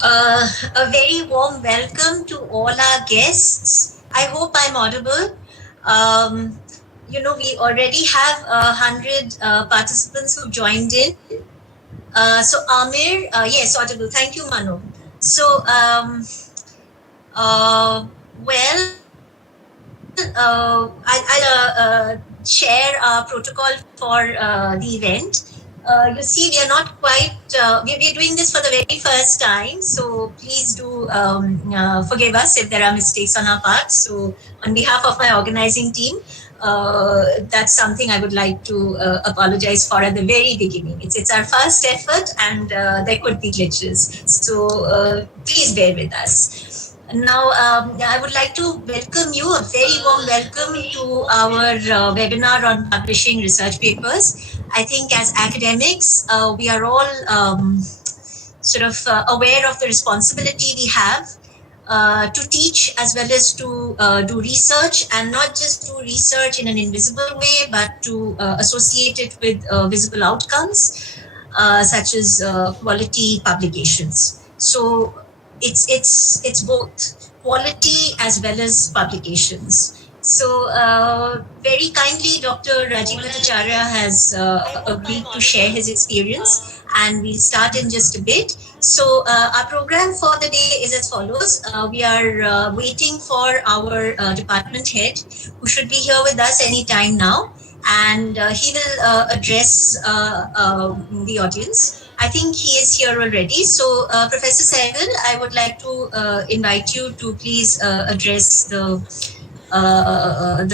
A very warm welcome to all our guests. I hope I'm audible. We already have 100 participants who joined in. So Amir, yes, audible. Thank you, Manu. So, well, I'll share our protocol for the event. You see, we are not quite, we're doing this for the very first time. So please do forgive us if there are mistakes on our part. So on behalf of my organizing team, that's something I would like to apologize for at the very beginning. It's our first effort and there could be glitches. So please bear with us. Now, I would like to welcome you, a very warm welcome to our webinar on publishing research papers. I think as academics, we are all aware of the responsibility we have to teach as well as to do research, and not just do research in an invisible way, but to associate it with visible outcomes, such as quality publications. So it's both quality as well as publications. So very kindly, Dr. Rajib Bhattacharya has agreed to share his experience, and we'll start in just a bit. So our program for the day is as follows. We are waiting for our department head, who should be here with us anytime now, and he will address the audience. I think he is here already. So Professor Sehgal, I would like to invite you to please address the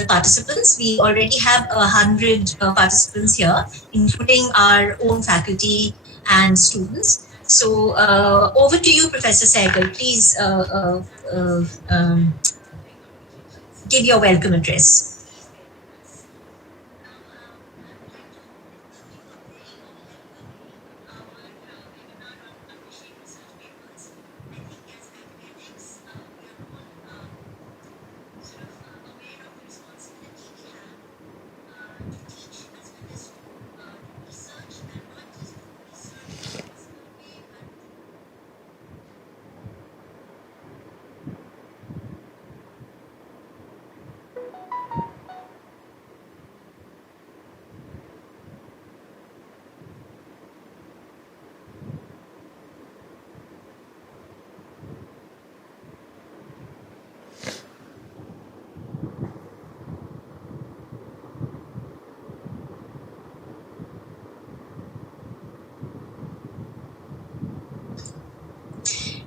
participants. We already have 100 participants here, including our own faculty and students. So over to you, Professor Sehgal. Please give your welcome address.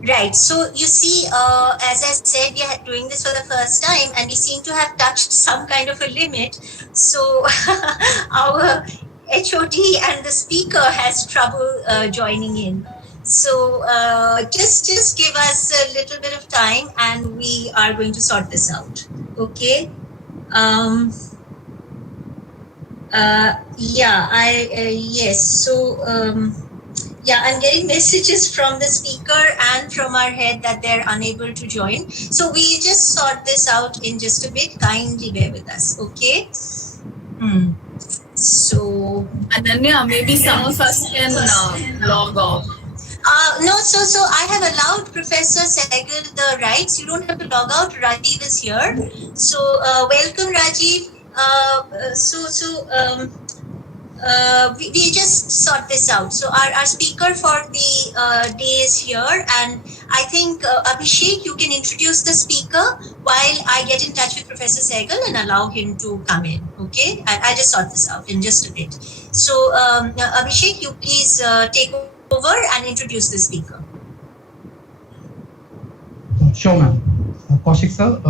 Right. So you see, as I said, we are doing this for the first time, and we seem to have touched some kind of a limit. So our HOD and the speaker has trouble joining in. So just give us a little bit of time, and we are going to sort this out. Okay. Yes. So. Yeah, I'm getting messages from the speaker and from our head that they're unable to join. So we just sort this out in just a bit. Kindly bear with us, okay? So Ananya, maybe some of us can log off. No, so I have allowed Professor Sehgal the rights. You don't have to log out. Rajib is here. So welcome, Rajib. We just sort this out. So our speaker for the day is here, and I think Abhishek, you can introduce the speaker while I get in touch with Professor Sehgal and allow him to come in. Okay, I just sort this out in just a bit. So Abhishek, you please take over and introduce the speaker. Sure, ma'am. Kaushik sir.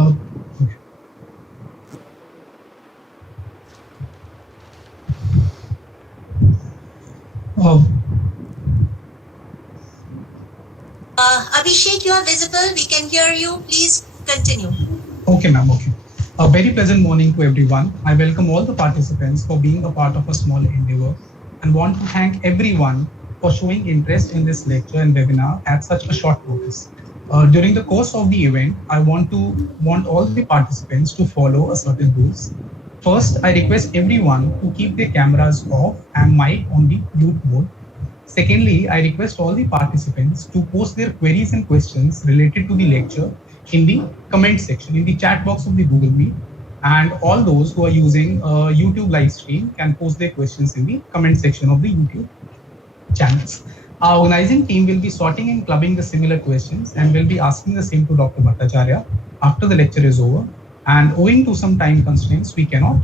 Abhishek, you are visible. We can hear you. Please continue. Okay, ma'am. Okay. A very pleasant morning to everyone. I welcome all the participants for being a part of a small endeavor, and want to thank everyone for showing interest in this lecture and webinar at such a short notice. During the course of the event, I want all the participants to follow a certain rules. First, I request everyone to keep their cameras off and mic on the mute mode. Secondly, I request all the participants to post their queries and questions related to the lecture in the comment section, in the chat box of the Google Meet. And all those who are using YouTube live stream can post their questions in the comment section of the YouTube channels. Our organizing team will be sorting and clubbing the similar questions and will be asking the same to Dr. Bhattacharya after the lecture is over. And owing to some time constraints, we cannot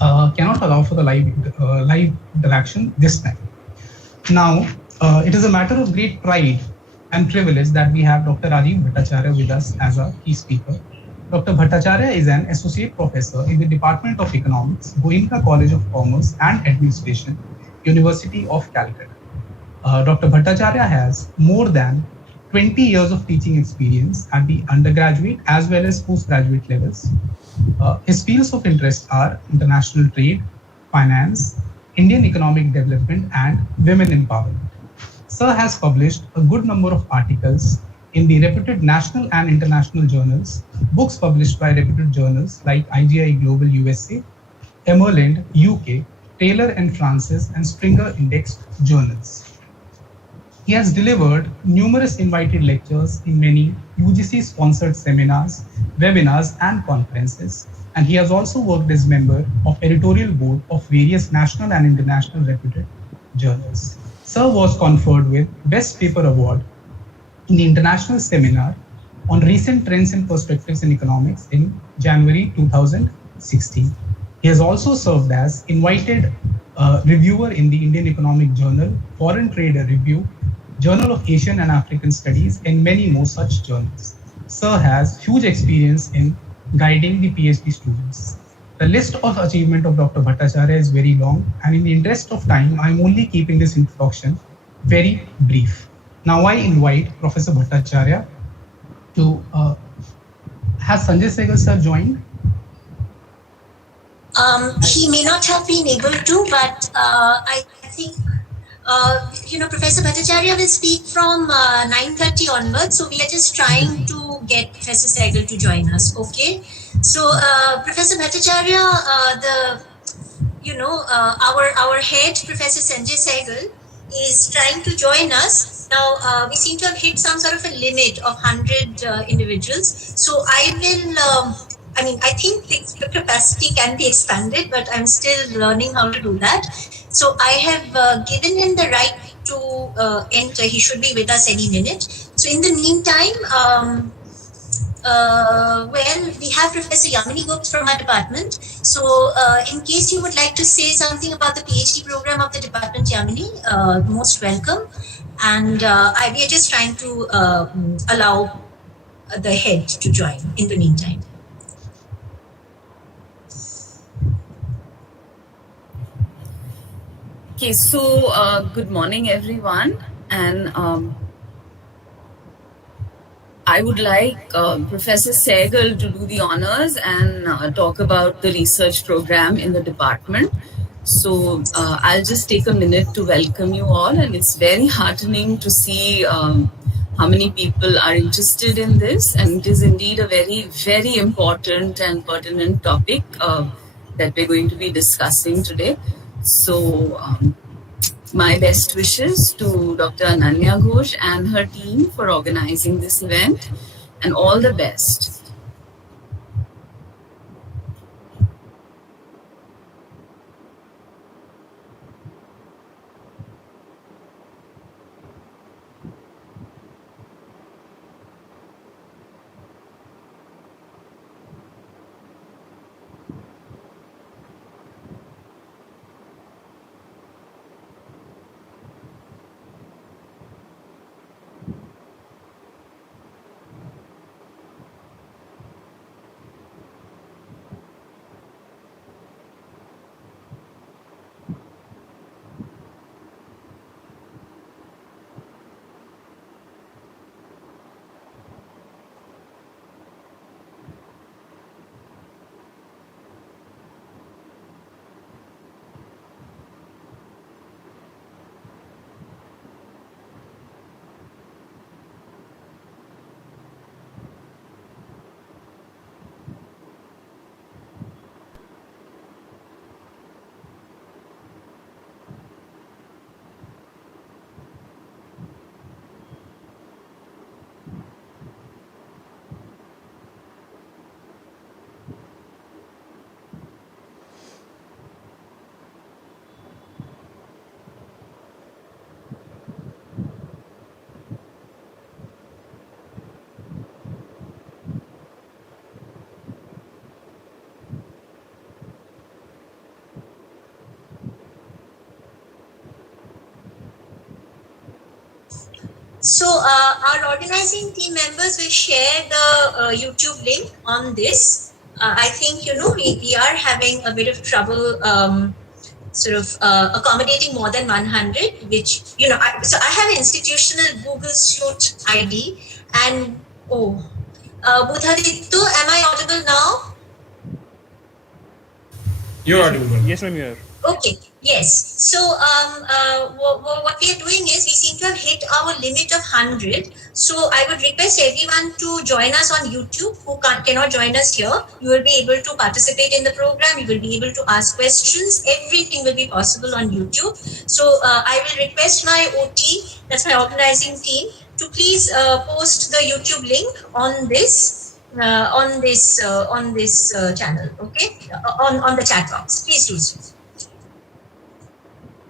allow for the live interaction this time. Now, it is a matter of great pride and privilege that we have Dr. Rajib Bhattacharya with us as a key speaker. Dr. Bhattacharya is an associate professor in the Department of Economics, Goenka College of Commerce and Administration, University of Calcutta. Dr. Bhattacharya has more than 20 years of teaching experience at the undergraduate as well as postgraduate levels. His fields of interest are international trade, finance, Indian economic development, and women empowerment. Sir has published a good number of articles in the reputed national and international journals, books published by reputed journals like IGI Global USA, Emerland UK, Taylor and Francis, and Springer Indexed journals. He has delivered numerous invited lectures in many UGC-sponsored seminars, webinars, and conferences, and he has also worked as member of editorial board of various national and international reputed journals. Sir was conferred with Best Paper Award in the International Seminar on Recent Trends and Perspectives in Economics in January 2016. He has also served as invited reviewer in the Indian Economic Journal, Foreign Trade Review, Journal of Asian and African Studies, and many more such journals. Sir has huge experience in guiding the PhD students. The list of achievement of Dr. Bhattacharya is very long, and in the interest of time, I'm only keeping this introduction very brief. Now I invite Professor Bhattacharya to, has Sanjay Sehgal sir joined? He may not have been able to, but I think Professor Bhattacharya will speak from 9:30 onwards. So we are just trying to get Professor Sehgal to join us. Okay. So Professor Bhattacharya, our head, Professor Sanjay Sehgal, is trying to join us. Now we seem to have hit some sort of a limit of 100 individuals. So I will. I think the capacity can be expanded, but I'm still learning how to do that. So I have given him the right to enter. He should be with us any minute. So in the meantime, we have Professor Yamini Gupta from our department. So in case you would like to say something about the PhD program of the department, Yamini, most welcome. And we are just trying to allow the head to join in the meantime. Okay, so good morning, everyone. And I would like Professor Sehgal to do the honors and talk about the research program in the department. So I'll just take a minute to welcome you all, and it's very heartening to see how many people are interested in this, and it is indeed a very, very important and pertinent topic that we're going to be discussing today. So my best wishes to Dr. Ananya Ghosh and her team for organizing this event, and all the best. So our organizing team members will share the YouTube link on this. I think, we are having a bit of trouble sort of accommodating more than 100, which, so I have institutional Google Suite ID and, Buddhadittu, am I audible now? You're audible. Yes, ma'am, you are. Okay, yes. So what we are doing is we seem to have hit our limit of 100. So I would request everyone to join us on YouTube who cannot join us here. You will be able to participate in the program. You will be able to ask questions. Everything will be possible on YouTube. So I will request my OT, that's my organizing team, to please post the YouTube link on this channel, okay, on the chat box. Please do so.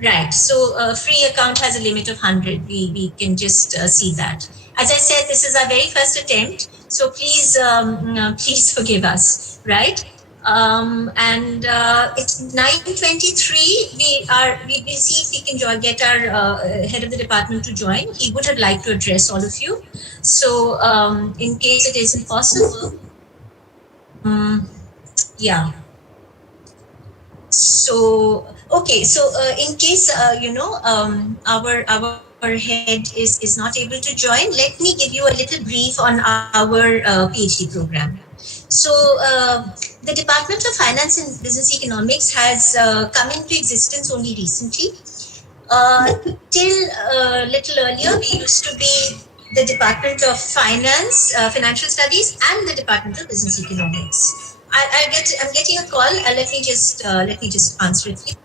Right. So free account has a limit of 100. We can just see that. As I said, this is our very first attempt. So please please forgive us. Right. And it's 9:23. We see if we can get our head of the department to join. He would have liked to address all of you. So in case it isn't possible, yeah. So okay, so in case our head is not able to join, let me give you a little brief on our PhD program. So the Department of Finance and Business Economics has come into existence only recently. Till little earlier, we used to be the Department of Finance, Financial Studies, and the Department of Business Economics. I'm getting a call. Let me just answer it.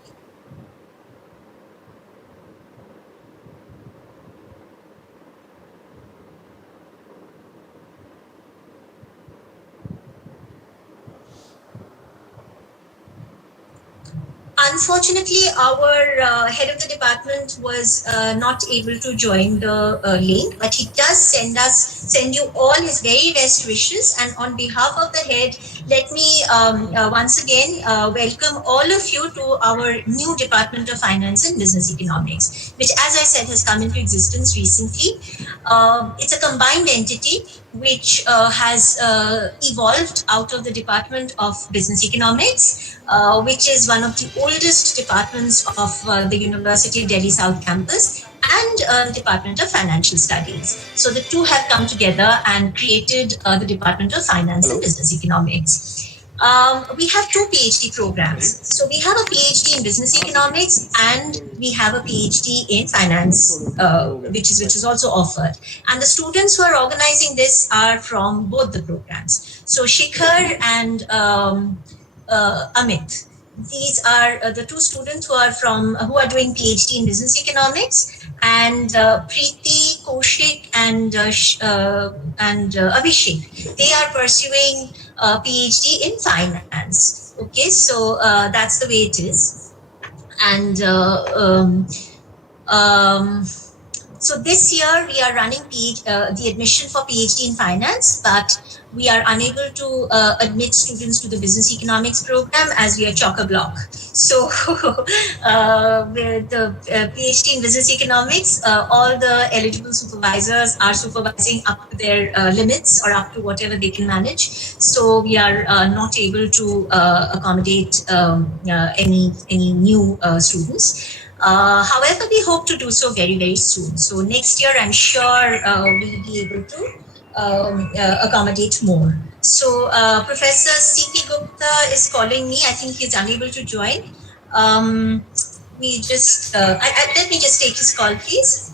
Unfortunately, our head of the department was not able to join the link, but he does send you all his very best wishes. And on behalf of the head, let me once again welcome all of you to our new Department of Finance and Business Economics, which, as I said, has come into existence recently. It's a combined entity which has evolved out of the Department of Business Economics, which is one of the oldest departments of the University of Delhi South Campus, and the Department of Financial Studies. So the two have come together and created the Department of Finance and Business Economics. We have two PhD programs. So we have a PhD in Business Economics and we have a PhD in Finance, which is also offered. And the students who are organizing this are from both the programs. So Shikhar and Amit. These are the two students who are doing PhD in Business Economics, and Preeti, Kaushik, and Abhishek. They are pursuing a PhD in finance. Okay, so that's the way it is. And so this year we are running the admission for PhD in finance, but we are unable to admit students to the business economics program as we are chock-a-block. So with the PhD in business economics, all the eligible supervisors are supervising up to their limits or up to whatever they can manage. So we are not able to accommodate any new students. However, we hope to do so very, very soon. So next year, I'm sure we'll be able to accommodate more. So Professor C.P. Gupta is calling me. I think he's unable to join. Let me just take his call, please.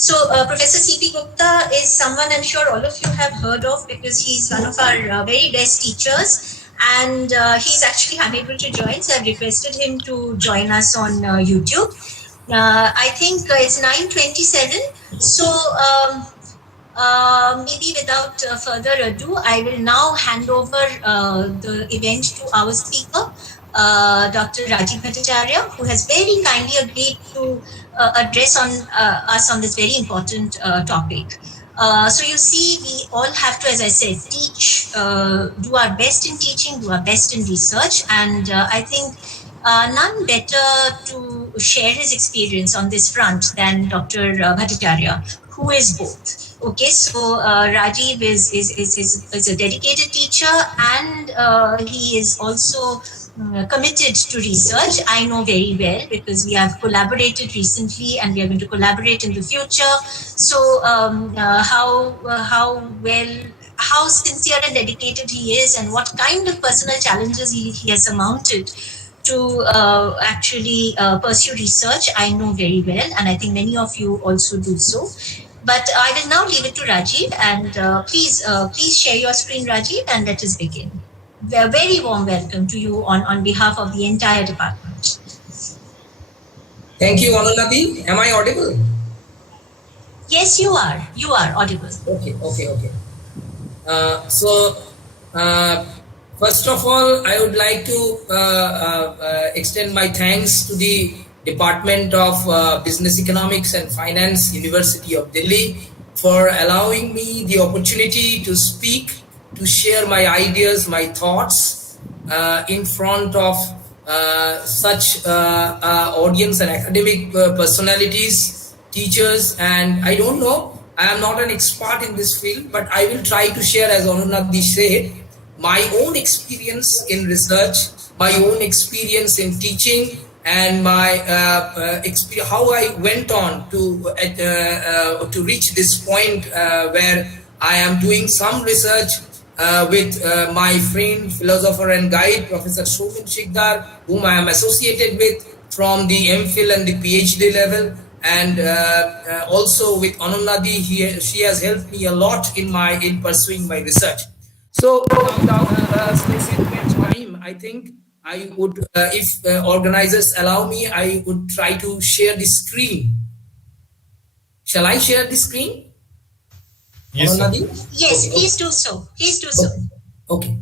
So Professor C.P. Gupta is someone I'm sure all of you have heard of because he's one of our very best teachers, and he's actually unable to join, so I've requested him to join us on YouTube. I think it's 9:27. So Maybe without further ado, I will now hand over the event to our speaker, Dr. Rajib Bhattacharya, who has very kindly agreed to address on us on this very important topic. So you see, we all have to, as I said, teach, do our best in teaching, do our best in research, and I think none better to share his experience on this front than Dr. Bhattacharya, who is both. Okay, so Rajiv is a dedicated teacher, and he is also committed to research. I know very well because we have collaborated recently and we are going to collaborate in the future. So how sincere and dedicated he is, and what kind of personal challenges he has surmounted to actually pursue research, I know very well, and I think many of you also do so. But I will now leave it to Rajiv, and please share your screen, Rajiv, and let us begin. A very warm welcome to you on behalf of the entire department. Thank you, Anuladi. Am I audible? Yes, you are. You are audible. Okay. First of all, I would like to extend my thanks to the Department of Business Economics and Finance, University of Delhi, for allowing me the opportunity to speak, to share my ideas, my thoughts in front of such audience and academic personalities, teachers, and I don't know, I am not an expert in this field, but I will try to share, as Anunadi said, my own experience in research, my own experience in teaching, and my experience, how I went on to reach this point where I am doing some research with my friend, philosopher and guide, Professor Shobin Shikdar, whom I am associated with from the MPhil and the PhD level, and also with Anunadi. She has helped me a lot in pursuing my research. So without spacing time, I think I would, if organizers allow me, I would try to share the screen. Shall I share the screen? Yes, yes, okay. Please do so. Please do so. Okay.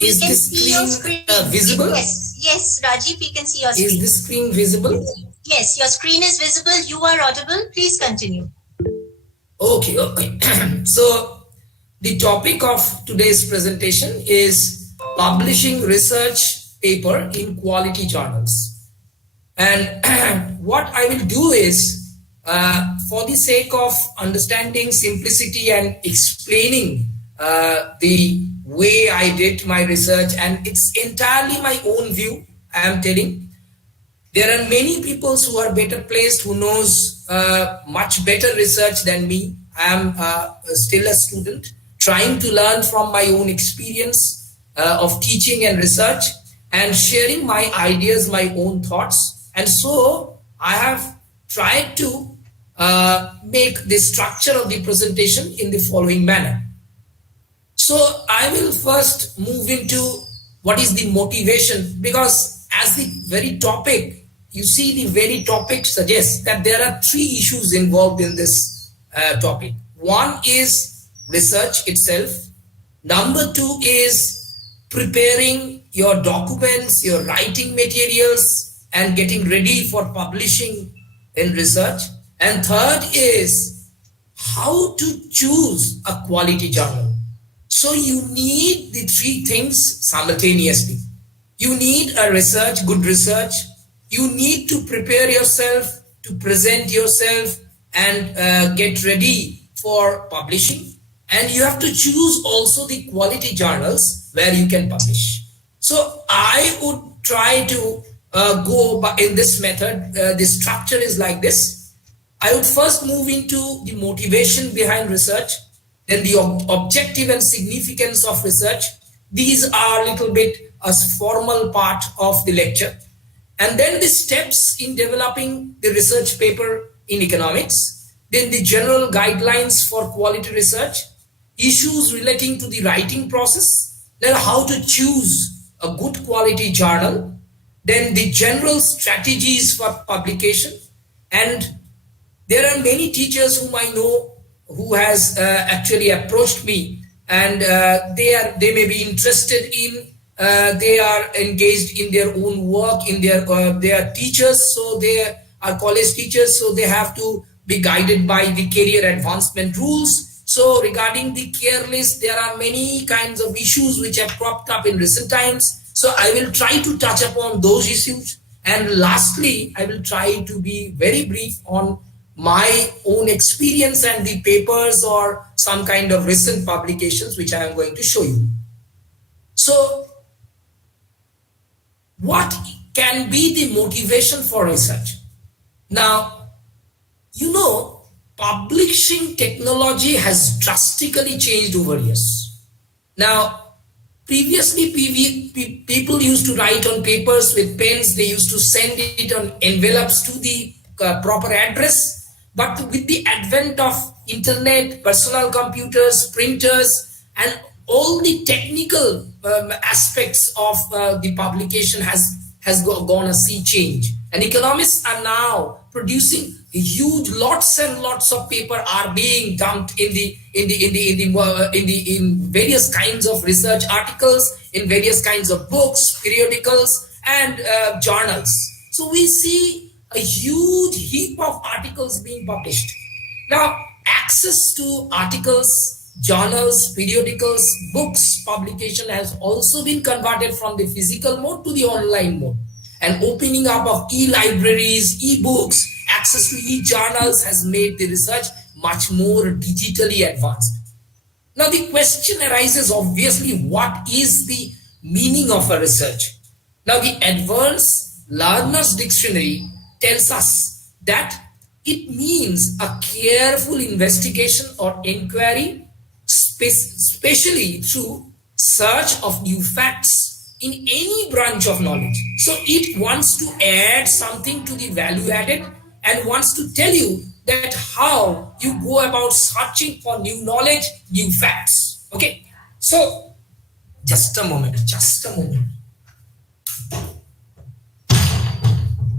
Is the screen visible? Yes, Rajib, we can see your screen. Is the screen visible? Yes, your screen is visible. You are audible. Please continue. Okay. So the topic of today's presentation is publishing research paper in quality journals. And what I will do is, for the sake of understanding, simplicity, and explaining the way I did my research, and it's entirely my own view, I am telling. There are many people who are better placed, who knows much better research than me. I am still a student, trying to learn from my own experience of teaching and research, and sharing my ideas, my own thoughts. And so I have tried to make the structure of the presentation in the following manner. So I will first move into what is the motivation, because as the very topic, you see, the very topic suggests that there are three issues involved in this topic. One is research itself. Number two is preparing your documents, your writing materials, and getting ready for publishing in research. And third is how to choose a quality journal. So you need the three things simultaneously. You need a research, good research. You need to prepare yourself, to present yourself, and get ready for publishing. And you have to choose also the quality journals where you can publish. So I would try to go in this method. The structure is like this. I would first move into the motivation behind research, then the objective and significance of research. These are a little bit a formal part of the lecture. And then the steps in developing the research paper in economics, then the general guidelines for quality research, issues relating to the writing process, then how to choose a good quality journal, then the general strategies for publication. And there are many teachers whom I know who has actually approached me, and they may be interested in, they are engaged in their own work, in their they are teachers, so they are college teachers, so they have to be guided by the career advancement rules. So regarding the care list, there are many kinds of issues which have cropped up in recent times. So I will try to touch upon those issues. And lastly, I will try to be very brief on my own experience and the papers or some kind of recent publications which I am going to show you. So what can be the motivation for research? Now, you know, publishing technology has drastically changed over years. Now, previously people used to write on papers with pens, they used to send it on envelopes to the proper address. But with the advent of internet, personal computers, printers, and all the technical aspects of the publication has gone a sea change. And economists are now producing huge lots and lots of paper are being dumped in various kinds of research articles, in various kinds of books, periodicals, and journals. So we see a huge heap of articles being published. Now, access to articles, journals, periodicals, books, publication has also been converted from the physical mode to the online mode. And opening up of e-libraries, e-books, access to e-journals has made the research much more digitally advanced. Now, the question arises, obviously, what is the meaning of a research? Now, the Advanced Learner's Dictionary tells us that it means a careful investigation or inquiry, especially through search of new facts in any branch of knowledge. So it wants to add something to the value added and wants to tell you that how you go about searching for new knowledge, new facts. Okay, so just a moment.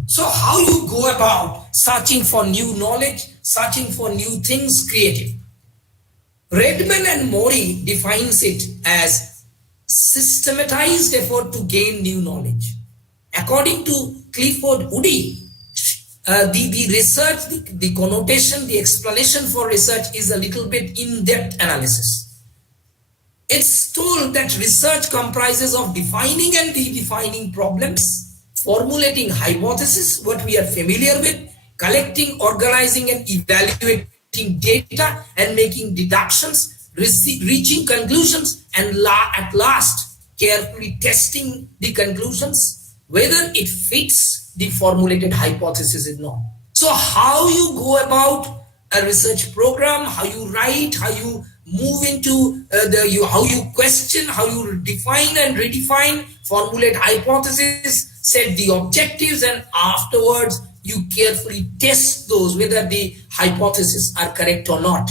So how you go about searching for new knowledge, searching for new things creative? Redman and Mori defines it as systematized effort to gain new knowledge. According to Clifford Woody, the research, the connotation, the explanation for research is a little bit in-depth analysis. It's told that research comprises of defining and redefining problems, formulating hypotheses, what we are familiar with, collecting, organizing, and evaluating data, and making deductions, reaching conclusions, and at last carefully testing the conclusions, whether it fits the formulated hypothesis or not. So how you go about a research program, how you write, how you move into how you question, how you define and redefine, formulate hypotheses, set the objectives, and afterwards you carefully test those whether the hypotheses are correct or not.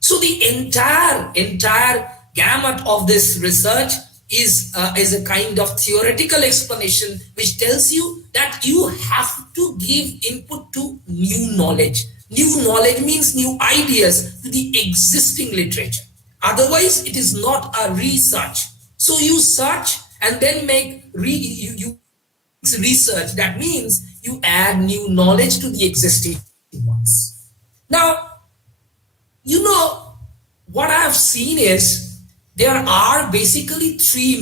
So the entire gamut of this research is a kind of theoretical explanation which tells you that you have to give input to new knowledge. New knowledge means new ideas to the existing literature. Otherwise, it is not a research. So you search and then make research. That means you add new knowledge to the existing ones. Now, you know, what I have seen is there are basically three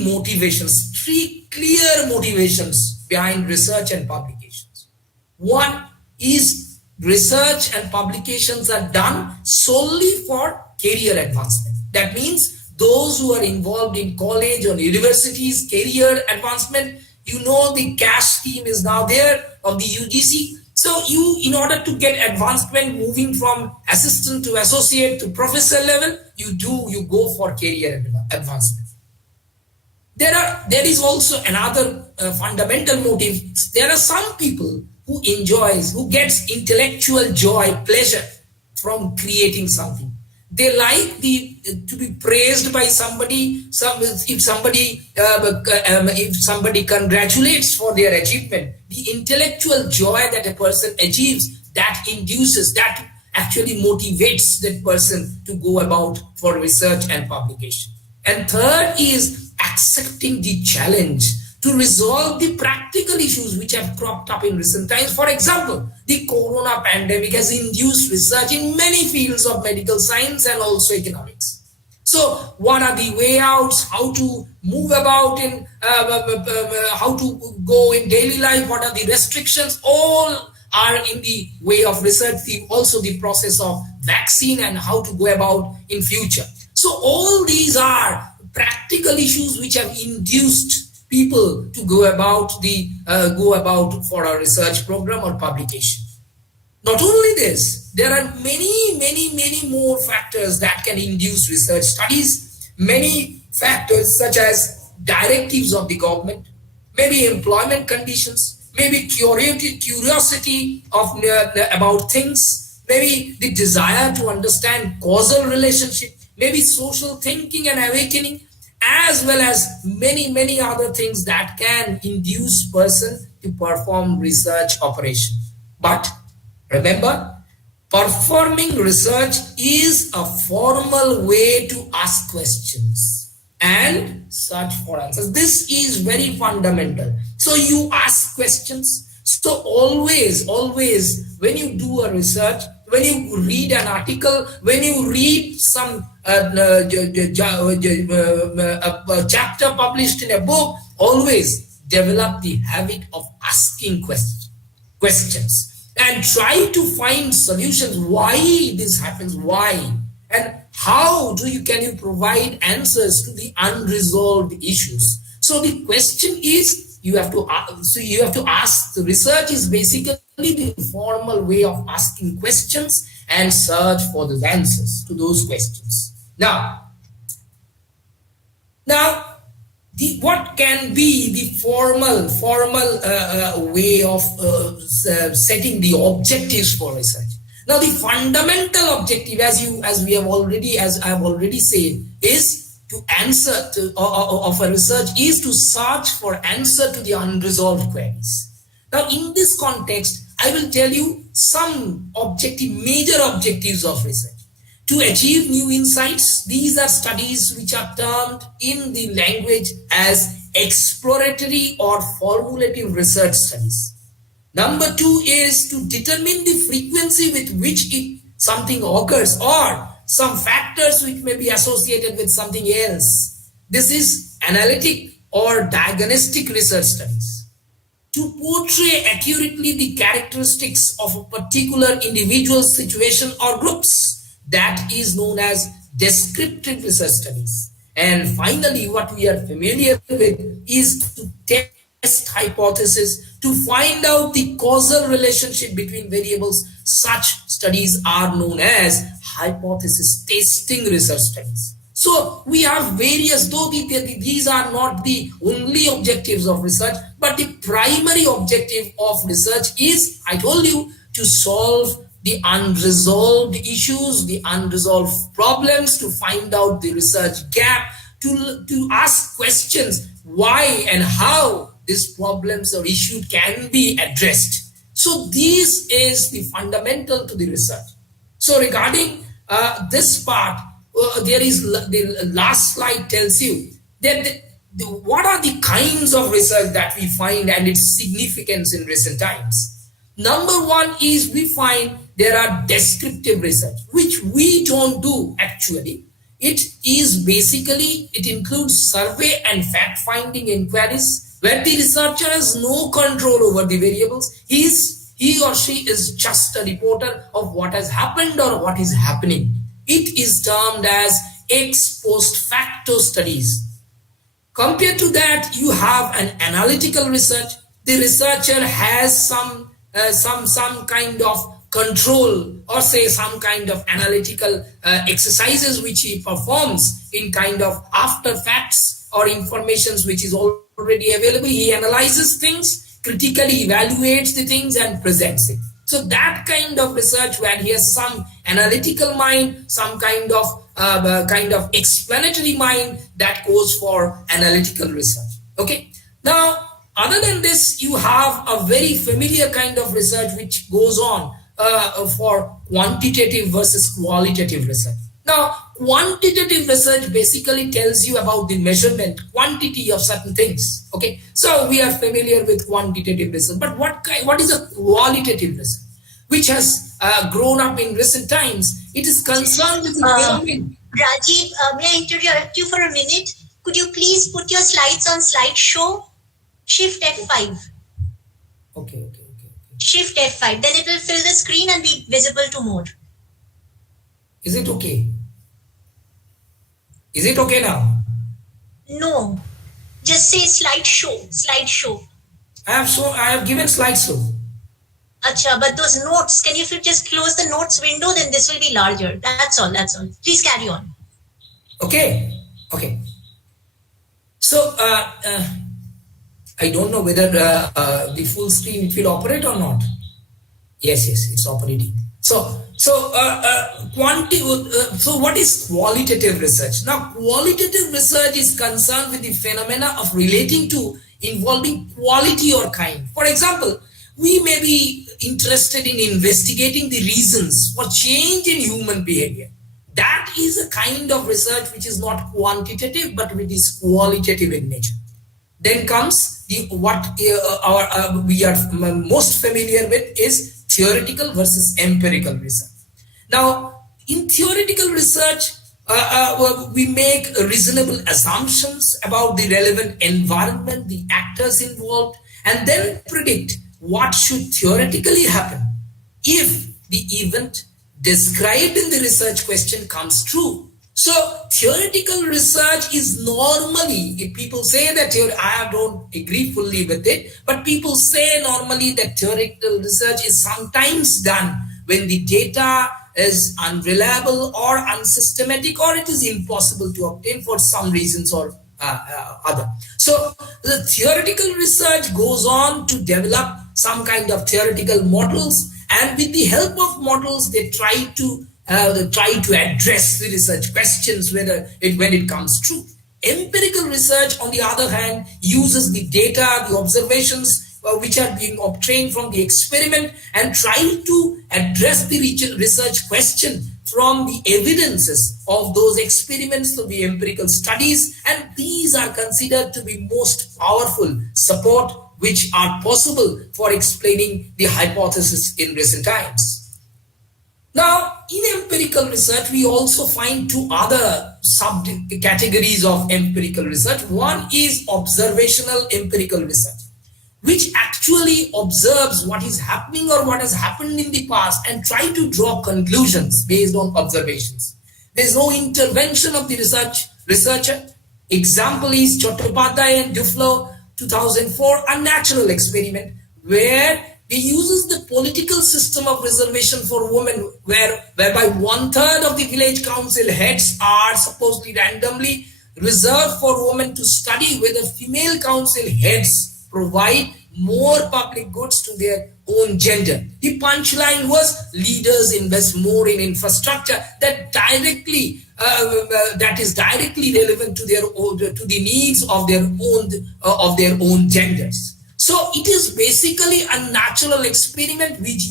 clear motivations behind research and publications. One is research and publications are done solely for career advancement. That means those who are involved in college or universities, career advancement, you know the cash scheme is now there of the UGC. So you, in order to get advancement, moving from assistant to associate to professor level, you go for career advancement. There is also another fundamental motive. There are some people who gets intellectual joy, pleasure from creating something. They like to be praised by somebody. If somebody congratulates for their achievement, the intellectual joy that a person achieves, that induces, that actually motivates that person to go about for research and publication. And third is accepting the challenge to resolve the practical issues which have cropped up in recent times. For example, the corona pandemic has induced research in many fields of medical science and also economics. So what are the way outs, how to move about in, how to go in daily life, what are the restrictions, all are in the way of research, also the process of vaccine and how to go about in future. So all these are practical issues which have induced people to go about for a research program or publication. Not only this, there are many more factors that can induce research studies. Many factors such as directives of the government, maybe employment conditions, maybe curiosity of about things, maybe the desire to understand causal relationship, maybe social thinking and awakening, as well as many other things that can induce person to perform research operation. But remember, performing research is a formal way to ask questions and search for answers. This is very fundamental. So you ask questions. So always, when you do a research, when you read an article, when you read some a chapter published in a book, always develop the habit of asking questions and try to find solutions. Why this happens? Why? And how can you provide answers to the unresolved issues? So the question is, you have to ask. The research is basically the formal way of asking questions and search for the answers to those questions. Now, what can be the formal way of setting the objectives for research? Now, the fundamental objective, as I've already said, is to answer of a research is to search for answer to the unresolved queries. Now, in this context, I will tell you some major objectives of research. To achieve new insights, these are studies which are termed in the language as exploratory or formulative research studies. Number two is to determine the frequency with which something occurs or some factors which may be associated with something else. This is analytic or diagnostic research studies. To portray accurately the characteristics of a particular individual situation or groups, that is known as descriptive research studies. And finally, what we are familiar with is to test hypothesis to find out the causal relationship between variables. Such studies are known as hypothesis testing research studies. So we have various, though these are not the only objectives of research, but the primary objective of research is, I told you, to solve the unresolved issues, the unresolved problems, to find out the research gap, to ask questions why and how these problems or issues can be addressed. So this is the fundamental to the research. So regarding this part, there is the last slide tells you that what are the kinds of research that we find and its significance in recent times. Number one is we find there are descriptive research, which we don't do actually. It includes survey and fact-finding inquiries where the researcher has no control over the variables. He or she is just a reporter of what has happened or what is happening. It is termed as ex post facto studies. Compared to that, you have an analytical research. The researcher has some kind of control or say some kind of analytical exercises which he performs in kind of after facts or informations which is already available. He analyzes things, critically evaluates the things and presents it. So that kind of research where he has some analytical mind, some kind of explanatory mind, that goes for analytical research. Okay. Now, other than this, you have a very familiar kind of research which goes on for quantitative versus qualitative research. Now, quantitative research basically tells you about the measurement, quantity of certain things. Okay, so we are familiar with quantitative research, but what is a qualitative research, which has grown up in recent times? It is concerned with the phenomenon. Rajib, may I interrupt you for a minute? Could you please put your slides on slideshow? Shift F5. Okay. Shift F5. Then it will fill the screen and be visible to more. Is it okay? Is it okay now? No. Just say slideshow. Slideshow. I have given slideshow. Acha, but those notes, can you just close the notes window? Then this will be larger. That's all. Please carry on. Okay. So, I don't know whether the full screen will operate or not. Yes, it's operating. So what is qualitative research? Now, qualitative research is concerned with the phenomena of relating to involving quality or kind. For example, we may be interested in investigating the reasons for change in human behavior. That is a kind of research which is not quantitative, but which is qualitative in nature. Then comes what we are most familiar with is theoretical versus empirical research. Now, in theoretical research, we make reasonable assumptions about the relevant environment, the actors involved, and then predict what should theoretically happen if the event described in the research question comes true. So theoretical research is normally, if people say that, I don't agree fully with it, but people say normally that theoretical research is sometimes done when the data is unreliable or unsystematic, or it is impossible to obtain for some reasons or other. So the theoretical research goes on to develop some kind of theoretical models, and with the help of models, they try to address the research questions when it comes true. Empirical research, on the other hand, uses the data, the observations which are being obtained from the experiment, and try to address the research question from the evidences of those experiments, to the empirical studies, and these are considered to be most powerful support which are possible for explaining the hypothesis in recent times. Now, in empirical research, we also find two other subcategories of empirical research. One is observational empirical research, which actually observes what is happening or what has happened in the past and try to draw conclusions based on observations. There is no intervention of the researcher. Example is Chattopadhyay and Duflo 2004, a natural experiment where he uses the political system of reservation for women, whereby 1/3 of the village council heads are supposedly randomly reserved for women to study whether female council heads provide more public goods to their own gender. The punchline was leaders invest more in infrastructure that is directly relevant to the needs of their own genders. So it is basically a natural experiment which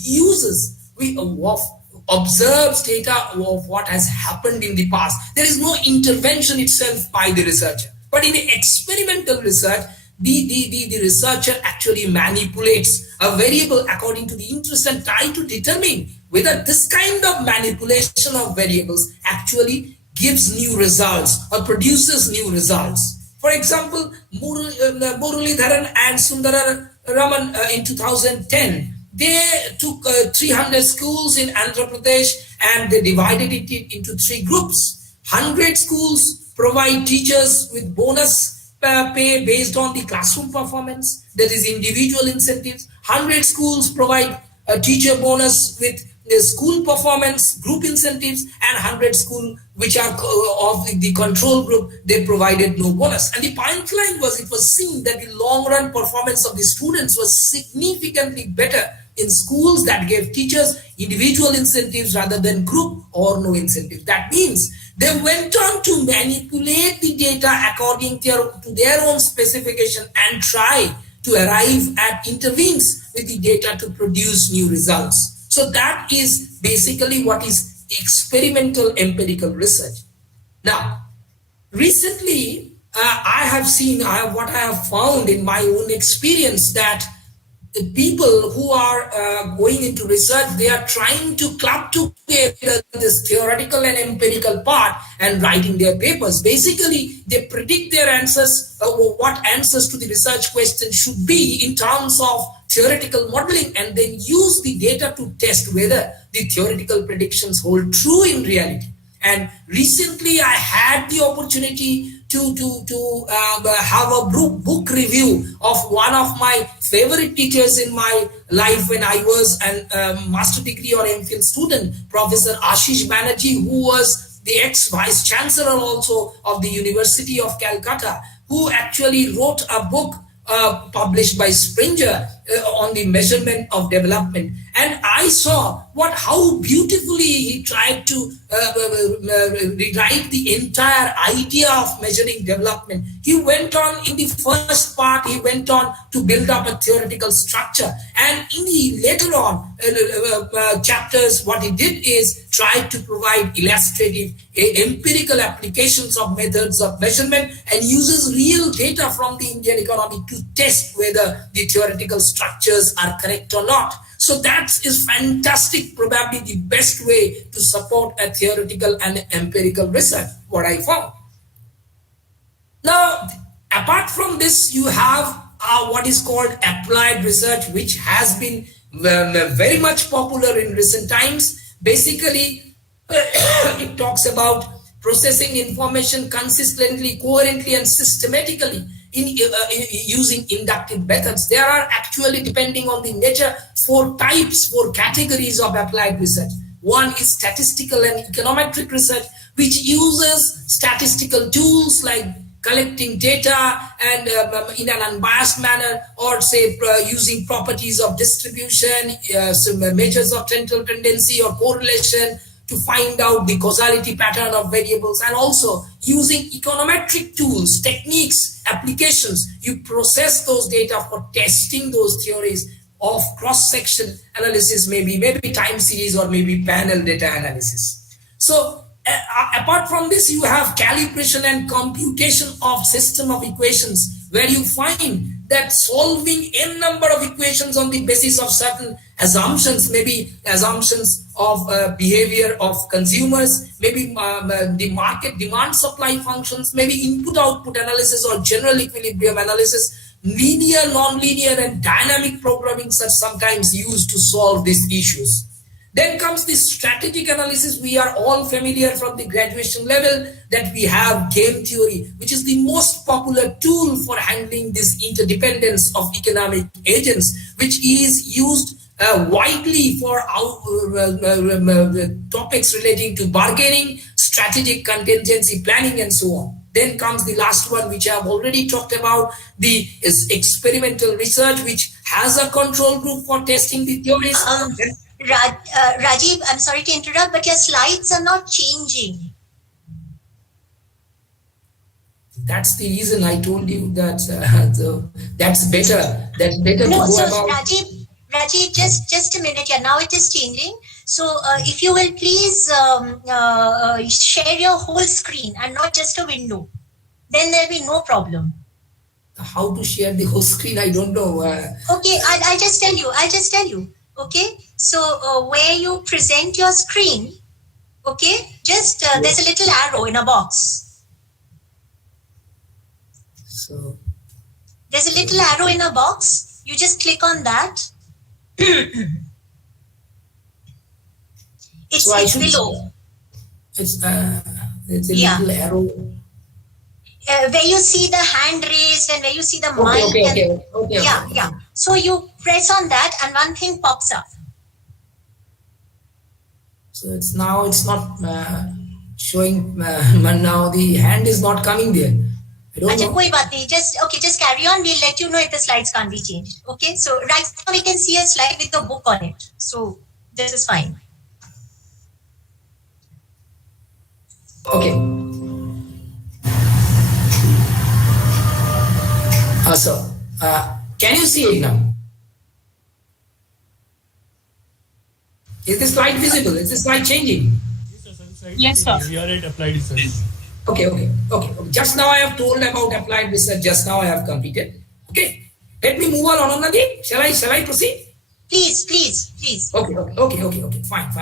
observes data of what has happened in the past. There is no intervention itself by the researcher. But in the experimental research, the researcher actually manipulates a variable according to the interest and try to determine whether this kind of manipulation of variables actually gives new results or produces new results. For example, Muralidharan and Sundararaman in 2010, they took 300 schools in Andhra Pradesh and they divided it into 3 groups. 100 schools provide teachers with bonus pay based on the classroom performance. There is individual incentives. 100 schools provide a teacher bonus with the school performance, group incentives, and 100 schools which are of the control group, they provided no bonus. And the punchline was, it was seen that the long run performance of the students was significantly better in schools that gave teachers individual incentives rather than group or no incentives. That means they went on to manipulate the data according to their own specification and try to arrive at intervenes with the data to produce new results. So that is basically what is experimental empirical research. Now, recently, I have seen what I have found in my own experience, that the people who are going into research, they are trying to club together this theoretical and empirical part and writing their papers. Basically, they predict their answers, what answers to the research question should be in terms of theoretical modeling, and then use the data to test whether the theoretical predictions hold true in reality. And recently, I had the opportunity to have a book review of one of my favorite teachers in my life when I was a master degree or MPhil student, Professor Ashish Banerjee, who was the ex-vice chancellor also of the University of Calcutta, who actually wrote a book published by Springer on the measurement of development. And I saw how beautifully he tried to rewrite the entire idea of measuring development. He went on in the first part, he went on to build up a theoretical structure. And in the later on chapters, what he did is try to provide illustrative empirical applications of methods of measurement and uses real data from the Indian economy to test whether the theoretical structures are correct or not. So that is fantastic, probably the best way to support a theoretical and empirical research, what I found. Now, apart from this, you have what is called applied research, which has been very much popular in recent times. Basically, it talks about processing information consistently, coherently, and systematically in using inductive methods. There are actually, depending on the nature, four categories of applied research. One is statistical and econometric research, which uses statistical tools like collecting data and in an unbiased manner, or say using properties of distribution, some measures of central tendency or correlation to find out the causality pattern of variables, and also using econometric tools, techniques, applications. You process those data for testing those theories of cross-section analysis, maybe time series, or maybe panel data analysis. So apart from this, you have calibration and computation of system of equations, where you find that solving n number of equations on the basis of certain assumptions, maybe assumptions of behavior of consumers, maybe the market demand supply functions, maybe input output analysis or general equilibrium analysis, linear, non-linear, and dynamic programming are sometimes used to solve these issues. Then comes the strategic analysis. We are all familiar from the graduation level that we have game theory, which is the most popular tool for handling this interdependence of economic agents, which is used widely for topics relating to bargaining, strategic contingency planning, and so on. Then comes the last one, which I have already talked about, is experimental research, which has a control group for testing the theories. Rajib, I'm sorry to interrupt, but your slides are not changing. That's the reason I told you that that's better. That's better no, to go so about. Rajib, just a minute. Yeah, now it is changing. So if you will please share your whole screen and not just a window, then there'll be no problem. How to share the whole screen? I don't know. Okay, I'll just tell you. Okay, so where you present your screen, okay, just there's a little arrow in a box. So there's a little arrow in a box. You just click on that. It's below. It's a little arrow. Where you see the hand raised and where you see the mic. Okay. So you press on that and one thing pops up. So it's not showing. Now the hand is not coming there. I don't know. koi baat nahi. Just carry on. We'll let you know if the slides can't be changed. Okay. So right now we can see a slide with the book on it. So this is fine. Okay. So, can you see it now? Is the slide visible? Is the slide changing? Yes, sir. We are at applied research. Okay. Just now I have told about applied research. Just now I have completed. Okay. Let me move on, Anandadi. Shall I proceed? Please. Okay. Fine.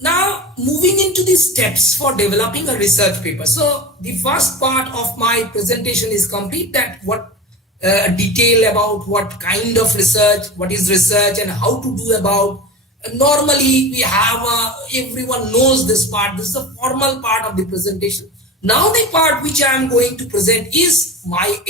Now moving into the steps for developing a research paper. So the first part of my presentation is complete. That what detail about what kind of research, what is research, and how to do about. Normally we have everyone knows this part. This is a formal part of the presentation. Now the part which I am going to present is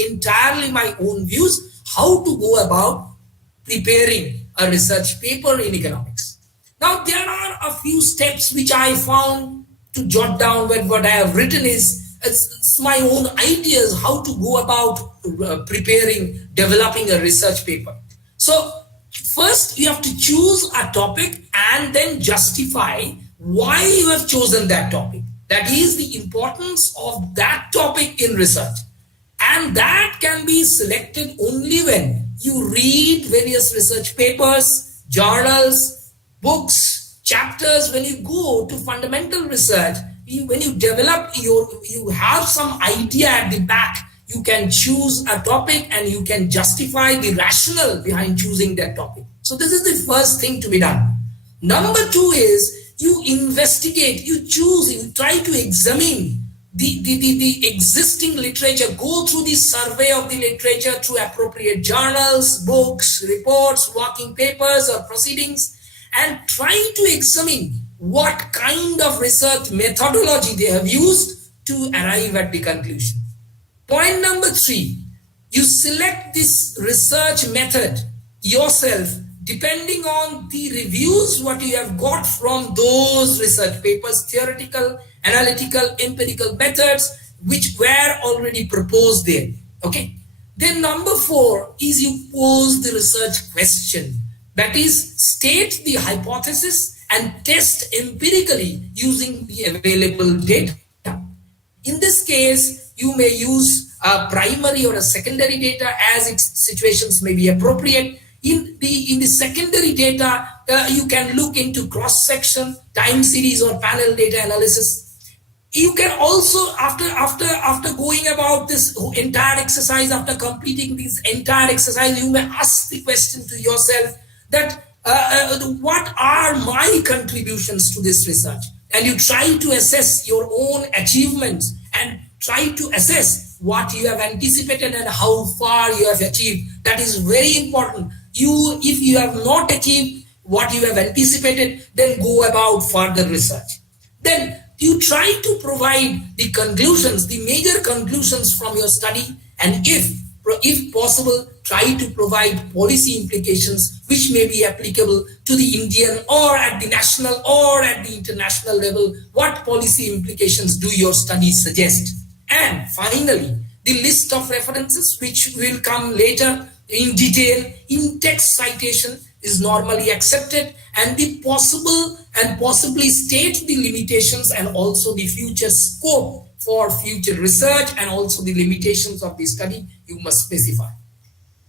entirely my own views, how to go about preparing a research paper in economics. Now there are a few steps which I found to jot down when what I have written is it's my own ideas how to go about developing a research paper. So first you have to choose a topic and then justify why you have chosen that topic. That is the importance of that topic in research. And that can be selected only when you read various research papers, journals, books, chapters. When you go to fundamental research, when you develop you have some idea at the back, you can choose a topic and you can justify the rationale behind choosing that topic. So this is the first thing to be done. Number two is you investigate, you choose, you try to examine the existing literature, go through the survey of the literature through appropriate journals, books, reports, working papers or proceedings, and try to examine what kind of research methodology they have used to arrive at the conclusion. Point number three, you select this research method yourself depending on the reviews what you have got from those research papers, theoretical, analytical, empirical methods which were already proposed there. Okay. Then number four is you pose the research question. That is, state the hypothesis and test empirically using the available data. In this case, you may use a primary or a secondary data as its situations may be appropriate. In the secondary data, you can look into cross-section, time series or panel data analysis. You can also, after going about this entire exercise, after completing this entire exercise, you may ask the question to yourself that what are my contributions to this research? And you try to assess your own achievements and try to assess what you have anticipated and how far you have achieved. That is very important. If you have not achieved what you have anticipated, then go about further research. Then you try to provide the conclusions, the major conclusions from your study, and if possible, try to provide policy implications which may be applicable to the Indian or at the national or at the international level. What policy implications do your study suggest? And finally, the list of references which will come later in detail in text citation is normally accepted, and the possible and possibly state the limitations and also the future scope for future research and also the limitations of the study you must specify.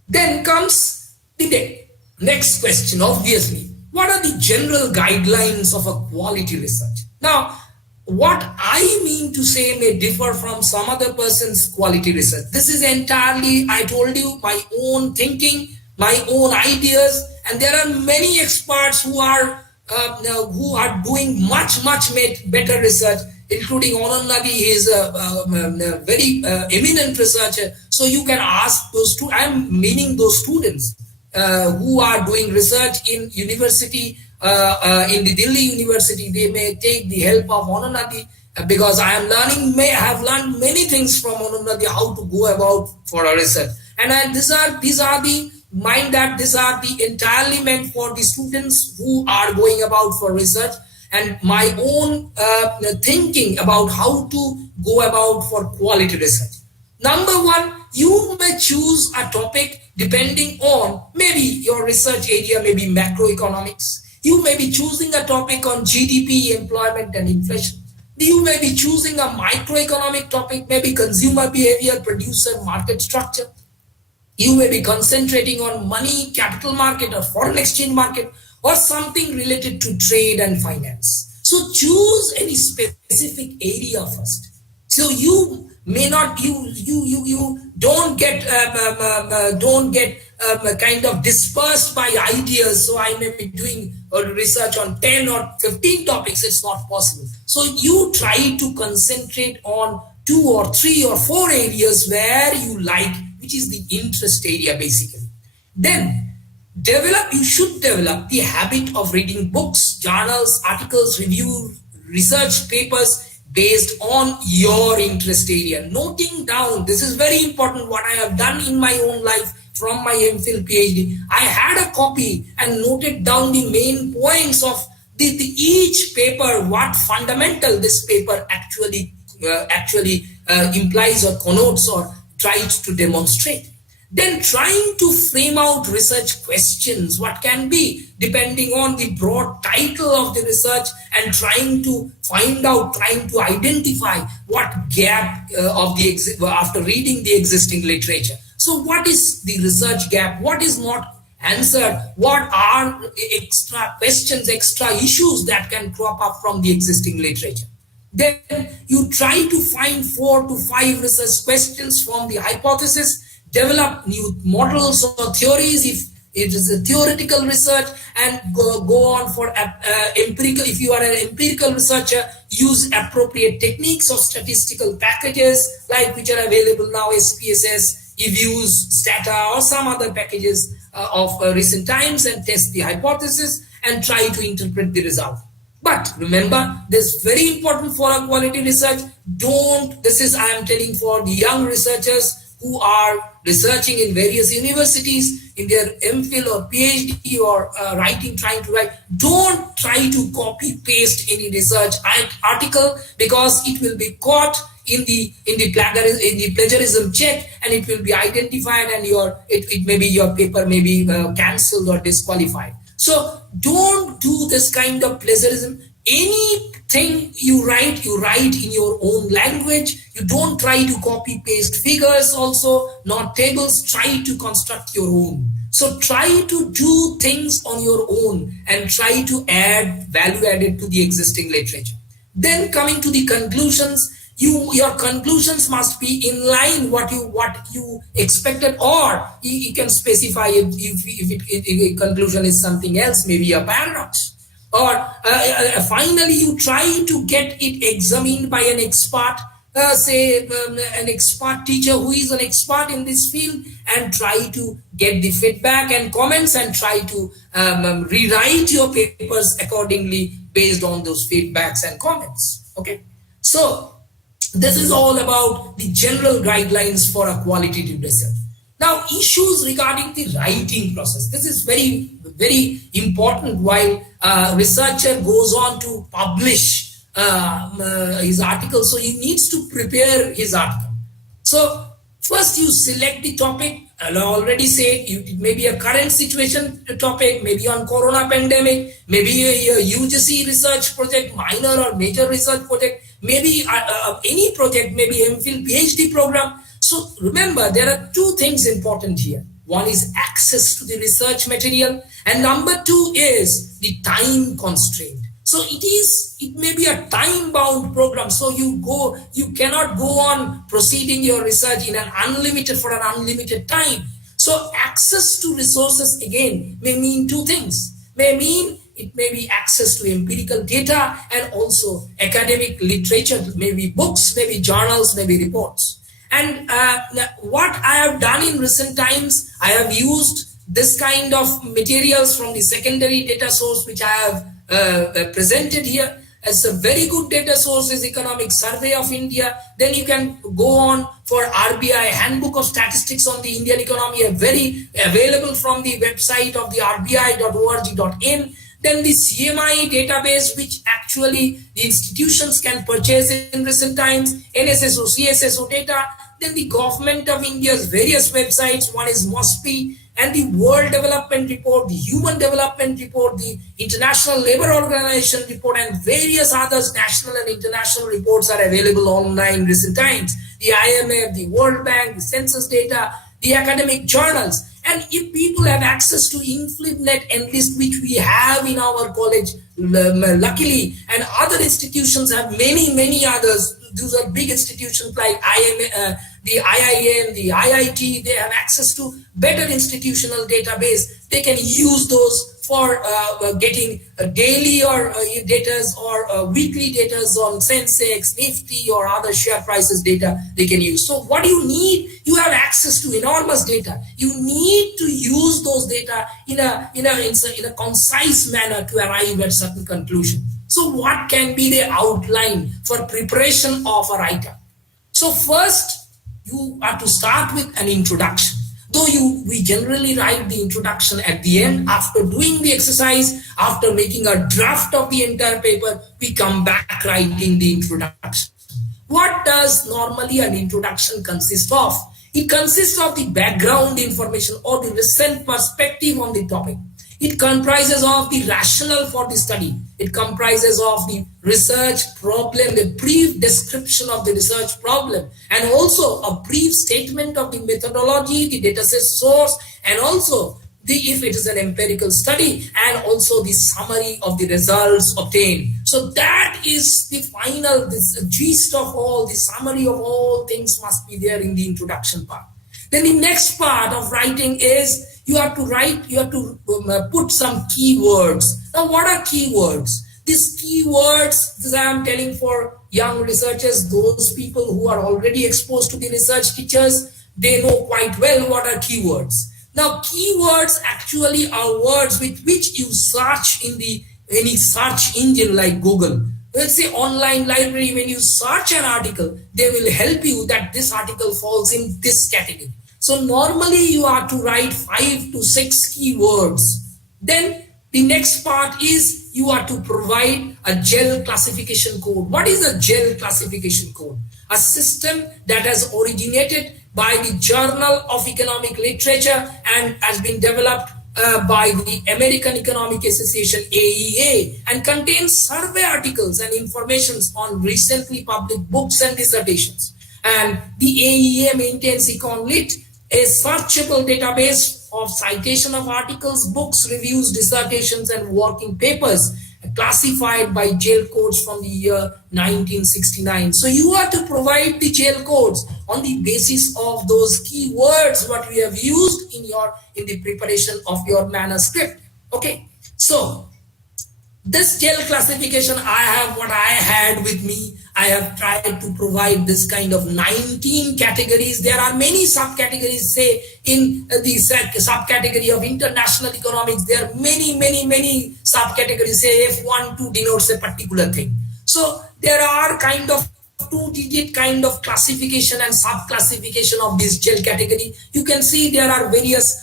Then comes the next question, obviously. What are the general guidelines of a quality research? Now, what I mean to say may differ from some other person's quality research. This is entirely, I told you, my own thinking, my own ideas, and there are many experts who are doing much better research, including Anandadi. He is a very eminent researcher. So you can ask those two. I'm meaning those students who are doing research in university. In the Delhi University, they may take the help of Anandadi because I have learned many things from Anandadi how to go about for a research. And these are the mind that these are the entirely meant for the students who are going about for research. and my own thinking about how to go about for quality research. Number one, you may choose a topic depending on maybe your research area, maybe macroeconomics. You may be choosing a topic on GDP, employment, and inflation. You may be choosing a microeconomic topic, maybe consumer behavior, producer, market structure. You may be concentrating on money, capital market, or foreign exchange market, or something related to trade and finance. So choose any specific area first. So you may not you don't get kind of dispersed by ideas. So I may be doing research on 10 or 15 topics. It's not possible. So you try to concentrate on 2 or 3 or 4 areas where you like, which is the interest area basically. Then you should develop the habit of reading books, journals, articles, review, research papers based on your interest area. Noting down, this is very important, what I have done in my own life from my MPhil PhD. I had a copy and noted down the main points of each paper, what fundamental this paper actually implies or connotes or tries to demonstrate. Then trying to frame out research questions, what can be, depending on the broad title of the research, and trying to find out, trying to identify what gap after reading the existing literature. So what is the research gap? What is not answered? What are extra questions, extra issues that can crop up from the existing literature? Then you try to find 4 to 5 research questions from the hypothesis, develop new models or theories if it is a theoretical research, and go on for empirical. If you are an empirical researcher, use appropriate techniques of statistical packages like which are available now, SPSS, EViews, Stata, or some other packages of recent times, and test the hypothesis and try to interpret the result. But remember, this is very important for a quality research. I am telling for the young researchers who are researching in various universities in their MPhil or PhD or trying to write. Don't try to copy paste any research article, because it will be caught in the plagiarism check, and it will be identified, and your paper may be cancelled or disqualified. So don't do this kind of plagiarism. Anything you write in your own language. You don't try to copy paste figures also, not tables. Try to construct your own. So try to do things on your own and try to add value added to the existing literature. Then coming to the conclusions, your conclusions must be in line what you expected, or you can specify if a conclusion is something else, maybe a paradox. Or finally, you try to get it examined by an expert, an expert teacher who is an expert in this field, and try to get the feedback and comments, and try to rewrite your papers accordingly based on those feedbacks and comments. Okay, so this is all about the general guidelines for a qualitative research. Now, issues regarding the writing process. This is very, very important while a researcher goes on to publish his article. So he needs to prepare his article. So first you select the topic. I already said it may be a current situation topic, maybe on corona pandemic, maybe a UGC research project, minor or major research project, maybe any project, maybe MPhil PhD program. So remember, there are 2 things important here. One is access to the research material, and number 2 is the time constraint. So it may be a time-bound program. So you cannot go on proceeding your research for an unlimited time. So access to resources again may mean 2 things. It may be access to empirical data and also academic literature, maybe books, maybe journals, maybe reports. And what I have done in recent times, I have used this kind of materials from the secondary data source, which I have presented here. As a very good data source is Economic Survey of India. Then you can go on for RBI, Handbook of Statistics on the Indian Economy, very available from the website of the rbi.org.in. Then the CMI database, which actually the institutions can purchase in recent times, NSSO, CSSO data. Then the government of India's various websites, one is MOSPI, and the World Development Report, the Human Development Report, the International Labour Organization report, and various others, national and international reports are available online in recent times. The IMF, the World Bank, the census data, the academic journals. And if people have access to InfluNet Enlist, which we have in our college, luckily, and other institutions have many others. These are big institutions like the IIM, the IIT. They have access to better institutional database. They can use those for getting daily or data or weekly data on Sensex, Nifty, or other share prices data they can use. So what do you need? You have access to enormous data. You need to use those data in a concise manner to arrive at certain conclusion. So what can be the outline for preparation of a write-up? So first, you have to start with an introduction. Though we generally write the introduction at the end, after doing the exercise, after making a draft of the entire paper, we come back writing the introduction. What does normally an introduction consist of? It consists of the background information or the recent perspective on the topic. It comprises of the rationale for the study. It comprises of the research problem, the brief description of the research problem, and also a brief statement of the methodology, the dataset source, and also if it is an empirical study, and also the summary of the results obtained. So that is the final, this gist of all, the summary of all things must be there in the introduction part. Then the next part of writing is you have to put some keywords. Now, what are keywords? These keywords, this I am telling for young researchers, those people who are already exposed to the research teachers, they know quite well what are keywords. Now, keywords actually are words with which you search in any search engine like Google. Let's say online library, when you search an article, they will help you that this article falls in this category. So normally you are to write 5 to 6 keywords. Then the next part is you are to provide a GEL classification code. What is a GEL classification code? A system that has originated by the Journal of Economic Literature and has been developed by the American Economic Association, AEA, and contains survey articles and informations on recently published books and dissertations. And the AEA maintains EconLit, a searchable database of citation of articles, books, reviews, dissertations, and working papers classified by GEL codes from the year 1969. So you are to provide the GEL codes on the basis of those keywords what we have used in the preparation of your manuscript. Okay, so this GEL classification, what I had with me, I have tried to provide this kind of 19 categories. There are many subcategories, say in the subcategory of international economics, there are many subcategories, say F1, 2 denotes a particular thing. So there are kind of 2-digit kind of classification and sub-classification of this GEL category. You can see there are various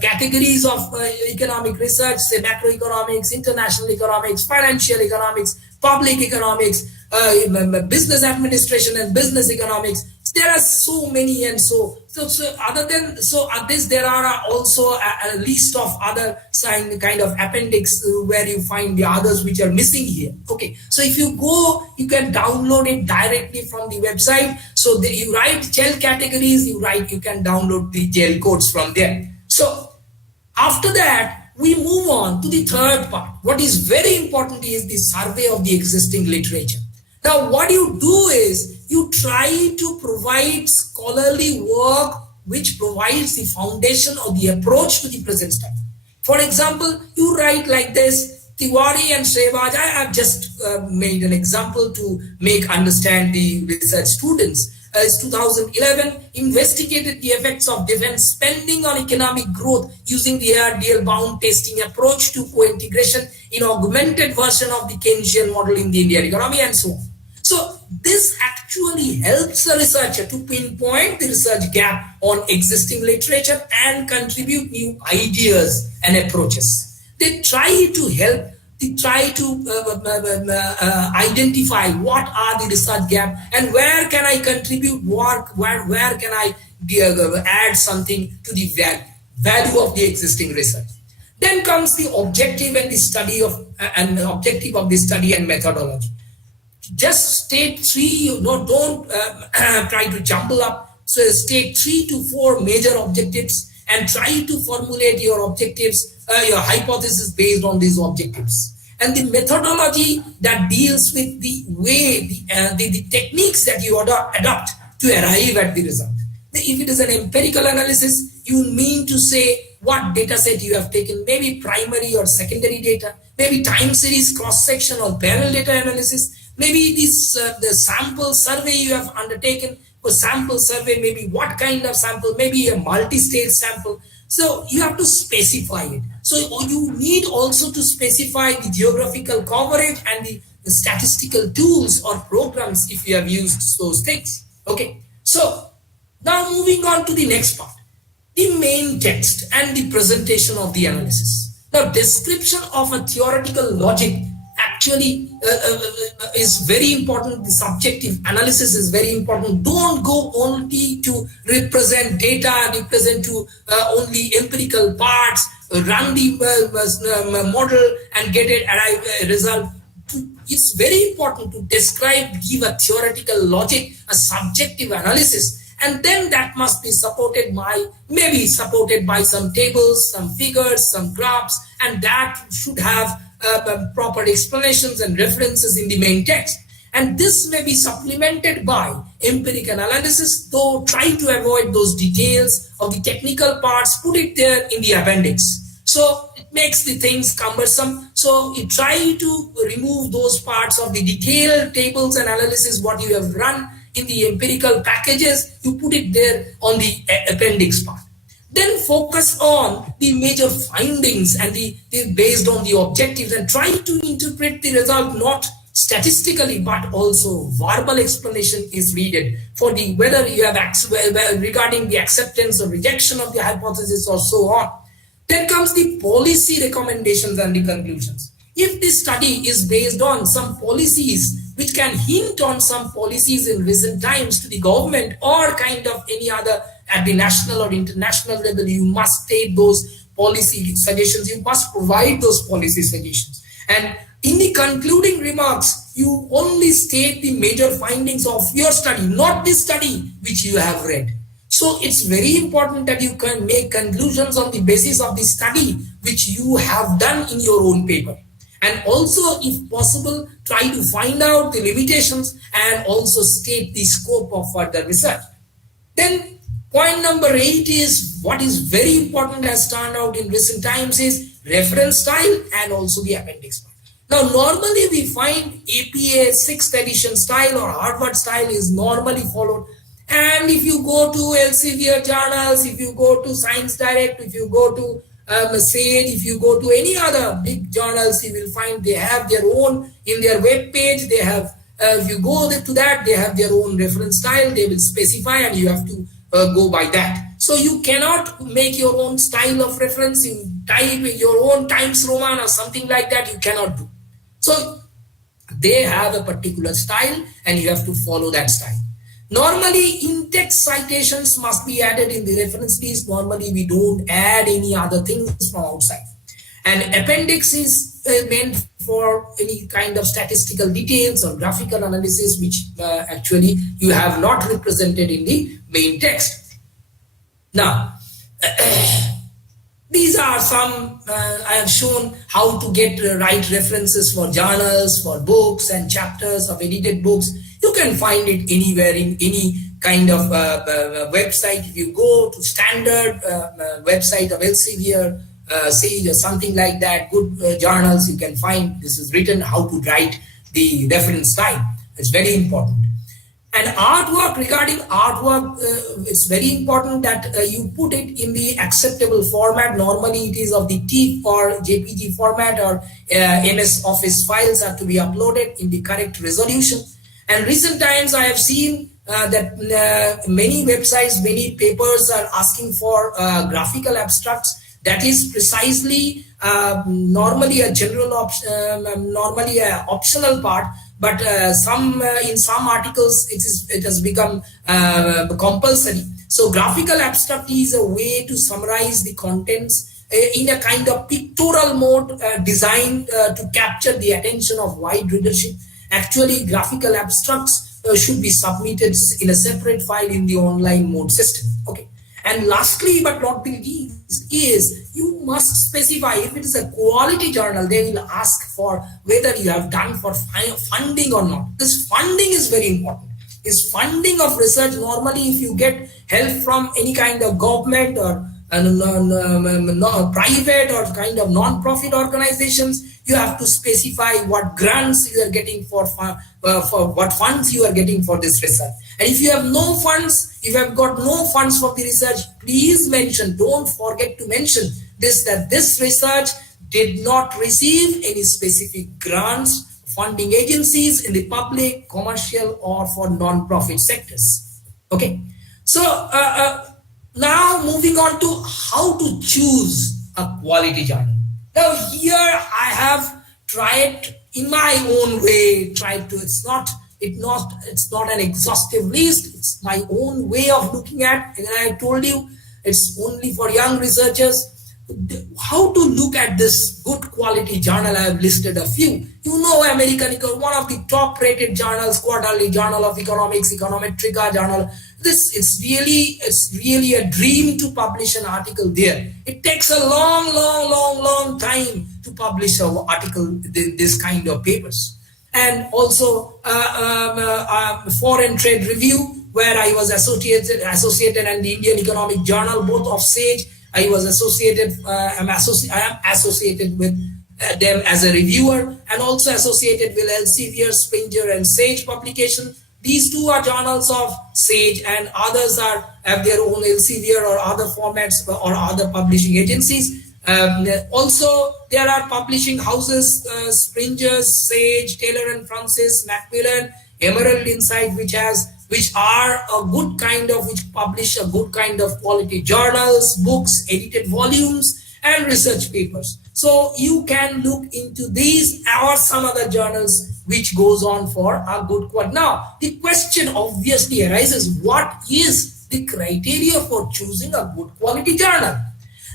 categories of economic research, say macroeconomics, international economics, financial economics, public economics, business administration and business economics. There are so many, and so there are also a list of other kind of appendix where you find the others which are missing here. Okay, so if you go, you can download it directly from the website. So you write GEL categories, you can download the GEL codes from there. So after that, we move on to the third part. What is very important is the survey of the existing literature. Now, what you do is you try to provide scholarly work which provides the foundation or the approach to the present study. For example, you write like this, Tiwari and Sehwag. I have just made an example to make understand the research students. As 2011 investigated the effects of defense spending on economic growth using the ARDL bound testing approach to co-integration in augmented version of the Keynesian model in the Indian economy, and so on. So this actually helps the researcher to pinpoint the research gap on existing literature and contribute new ideas and approaches. They try to help, they try to identify what are the research gap and where can I contribute work, where can I add something to the value of the existing research. Then comes the objective and the study of and the objective of the study and methodology. Just state three, no, don't try to jumble up. So state 3 to 4 major objectives and try to formulate your objectives, your hypothesis based on these objectives. And the methodology that deals with the way, the techniques that you adopt to arrive at the result. If it is an empirical analysis, you mean to say what data set you have taken, maybe primary or secondary data, maybe time series cross-section or parallel data analysis, maybe this the sample survey you have undertaken. For sample survey, maybe what kind of sample, maybe a multi-stage sample. So you have to specify it. So you need also to specify the geographical coverage and the statistical tools or programs if you have used those things. Okay, so now moving on to the next part, the main text and the presentation of the analysis. Now, description of a theoretical logic actually is very important. The subjective analysis is very important. Don't go only to represent data, represent to only empirical parts, run the model and get it arrive a result. It's very important to describe, give a theoretical logic, a subjective analysis, and then that must be supported by, maybe supported by some tables, some figures, some graphs, and that should have proper explanations and references in the main text. And this may be supplemented by empirical analysis, though try to avoid those details of the technical parts, put it there in the appendix. So it makes the things cumbersome. So you try to remove those parts of the detailed tables and analysis, what you have run in the empirical packages, you put it there on the appendix part. Then focus on the major findings and the based on the objectives, and try to interpret the result not statistically but also verbal explanation is needed for the whether you have regarding the acceptance or rejection of the hypothesis or so on. Then comes the policy recommendations and the conclusions. If this study is based on some policies which can hint on some policies in recent times to the government or kind of any other at the national or international level, you must state those policy suggestions. You must provide those policy suggestions. And in the concluding remarks, you only state the major findings of your study, not the study which you have read. So it's very important that you can make conclusions on the basis of the study which you have done in your own paper. And also, if possible, try to find out the limitations and also state the scope of further research. Then point number 8 is what is very important, has turned out in recent times, is reference style and also the appendix part. Now, normally we find APA 6th edition style or Harvard style is normally followed. And if you go to Elsevier journals, if you go to Science Direct, if you go to Sage, if you go to any other big journals, you will find they have their own, in their web page, they have, if you go to that, they have their own reference style, they will specify and you have to go by that. So you cannot make your own style of reference, you type your own Times Roman or something like that, you cannot do. So they have a particular style and you have to follow that style. Normally, in-text citations must be added in the reference piece. Normally, we don't add any other things from outside. And appendix is meant for any kind of statistical details or graphical analysis, which actually you have not represented in the main text. Now, these are some, I have shown how to get right references for journals, for books and chapters of edited books. You can find it anywhere in any kind of website. If you go to standard website of Elsevier, Sage or something like that, good journals, you can find this is written how to write the reference style. It's very important. And artwork, regarding artwork, it's very important that you put it in the acceptable format. Normally it is of the TIFF or JPG format, or MS Office files are to be uploaded in the correct resolution. And recent times I have seen that many websites, many papers are asking for graphical abstracts. that is precisely normally a general normally a optional part, but in some articles it has become compulsory. So graphical abstract is a way to summarize the contents in a kind of pictorial mode designed to capture the attention of wide readership. Actually, graphical abstracts should be submitted in a separate file in the online mode system. Okay. And lastly, but not the least, is you must specify if it is a quality journal, they will ask for whether you have done for funding or not. This funding is very important. Is funding of research. Normally, if you get help from any kind of government or private or kind of non-profit organizations, you have to specify what grants you are getting for what funds you are getting for this research. And if you have no funds, if you have got no funds for the research, please mention, don't forget to mention this, that this research did not receive any specific grants, funding agencies in the public, commercial, or for non-profit sectors. Okay. So now moving on to how to choose a quality journal. Now here I have tried in my own way, it's not an exhaustive list, it's my own way of looking at, and I told you it's only for young researchers. How to look at this good quality journal? I have listed a few. You know, American, one of the top rated journals, Quarterly, Journal of Economics, Econometrica journal. It's really a dream to publish an article there. It takes a long time to publish an article, this kind of papers. And also Foreign Trade Review, where I was associated, and the Indian Economic Journal, both of SAGE. I was associated, I am associated with them as a reviewer, and also associated with Elsevier, Springer, and SAGE publication. These two are journals of SAGE, and others have their own Elsevier or other formats or other publishing agencies. Also, there are publishing houses, Springer, SAGE, Taylor and Francis, Macmillan, Emerald Insight, which publish a good kind of quality journals, books, edited volumes, and research papers. So you can look into these or some other journals which goes on for a good quality. Now, the question obviously arises, what is the criteria for choosing a good quality journal?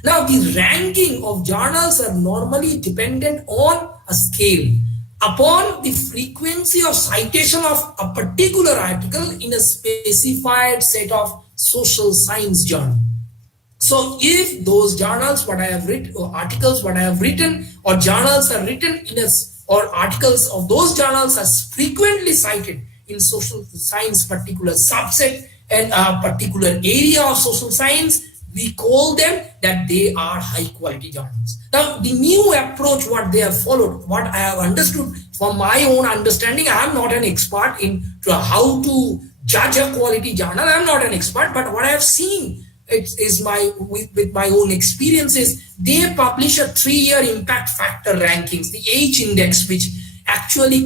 Now, the ranking of journals are normally dependent on a scale upon the frequency of citation of a particular article in a specified set of social science journal. So if those journals, what I have written, or articles, what I have written, or journals are written or articles of those journals are frequently cited in social science particular subset and a particular area of social science, we call them that they are high quality journals. Now, the new approach, what they have followed, what I have understood from my own understanding, I am not an expert in how to judge a quality journal. I am not an expert, but what I have seen with my own experiences, they publish a 3-year impact factor rankings, the H index, which actually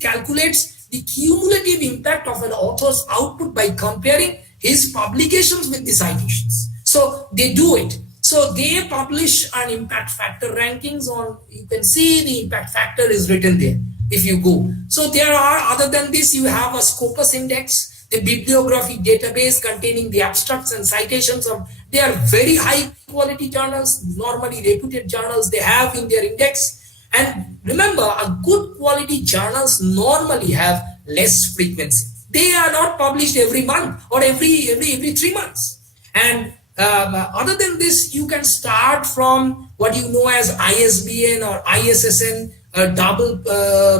calculates the cumulative impact of an author's output by comparing his publications with the citations. So they do it. So they publish an impact factor rankings on, you can see the impact factor is written there if you go. So there are, other than this, you have a Scopus index, the bibliography database containing the abstracts and citations of, they are very high quality journals, normally reputed journals they have in their index. And remember, a good quality journals normally have less frequency. They are not published every month or every 3 months. And other than this, you can start from what you know as ISBN or ISSN, double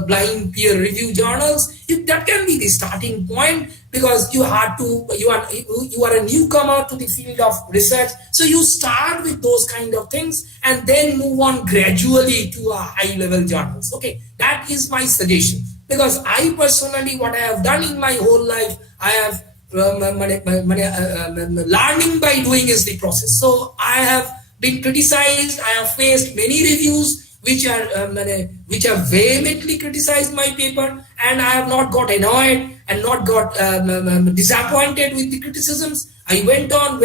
blind peer review journals. That can be the starting point, because you are a newcomer to the field of research. So you start with those kind of things and then move on gradually to a high level journals. Okay, that is my suggestion, because I personally, what I have done in my whole life, I have learning by doing is the process. So I have been criticized. I have faced many reviews which are vehemently criticized my paper, and I have not got annoyed and not got disappointed with the criticisms. I went on,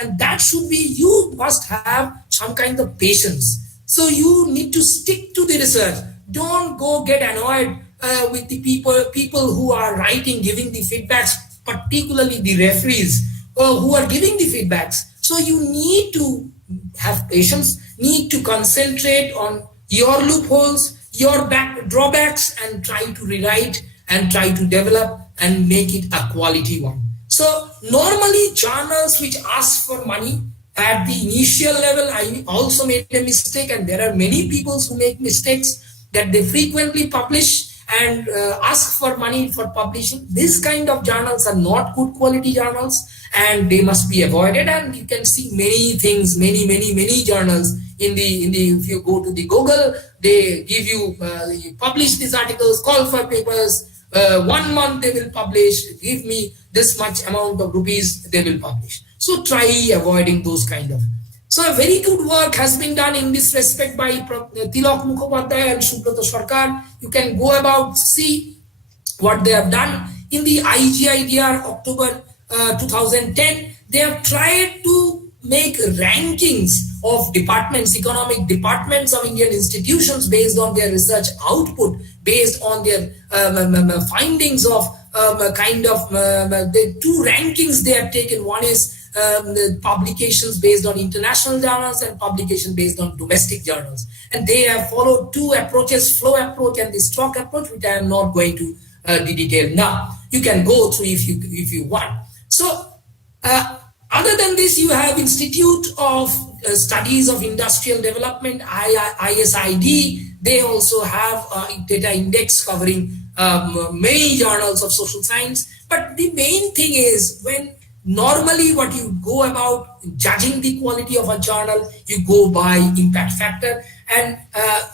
and that should be, you must have some kind of patience. So you need to stick to the research. Don't go get annoyed with the people who are writing, giving the feedbacks, particularly the referees who are giving the feedbacks. So you need to have patience, need to concentrate on your loopholes, your drawbacks, and try to rewrite and try to develop and make it a quality one. So normally journals which ask for money at the initial level, I also made a mistake, and there are many people who make mistakes that they frequently publish and ask for money for publishing. This kind of journals are not good quality journals, and they must be avoided. And you can see many things, many journals in the if you go to the Google, they give you you publish these articles, call for papers. 1 month they will publish, give me this much amount of rupees, they will publish. So try avoiding those kind of. So a very good work has been done in this respect by Tilak Mukhopadhyay and Subrata Sarkar. You can go about, see what they have done. In the IGIDR October 2010, they have tried to make rankings of departments, economic departments of Indian institutions based on their research output, based on their findings of the two rankings they have taken. One is the publications based on international journals and publication based on domestic journals. And they have followed two approaches, flow approach and the stock approach, which I am not going to detail now. You can go through if you want. So other than this, you have Institute of Studies of Industrial Development, ISID. They also have a data index covering many journals of social science. But the main thing is, when normally what you go about judging the quality of a journal, you go by impact factor. And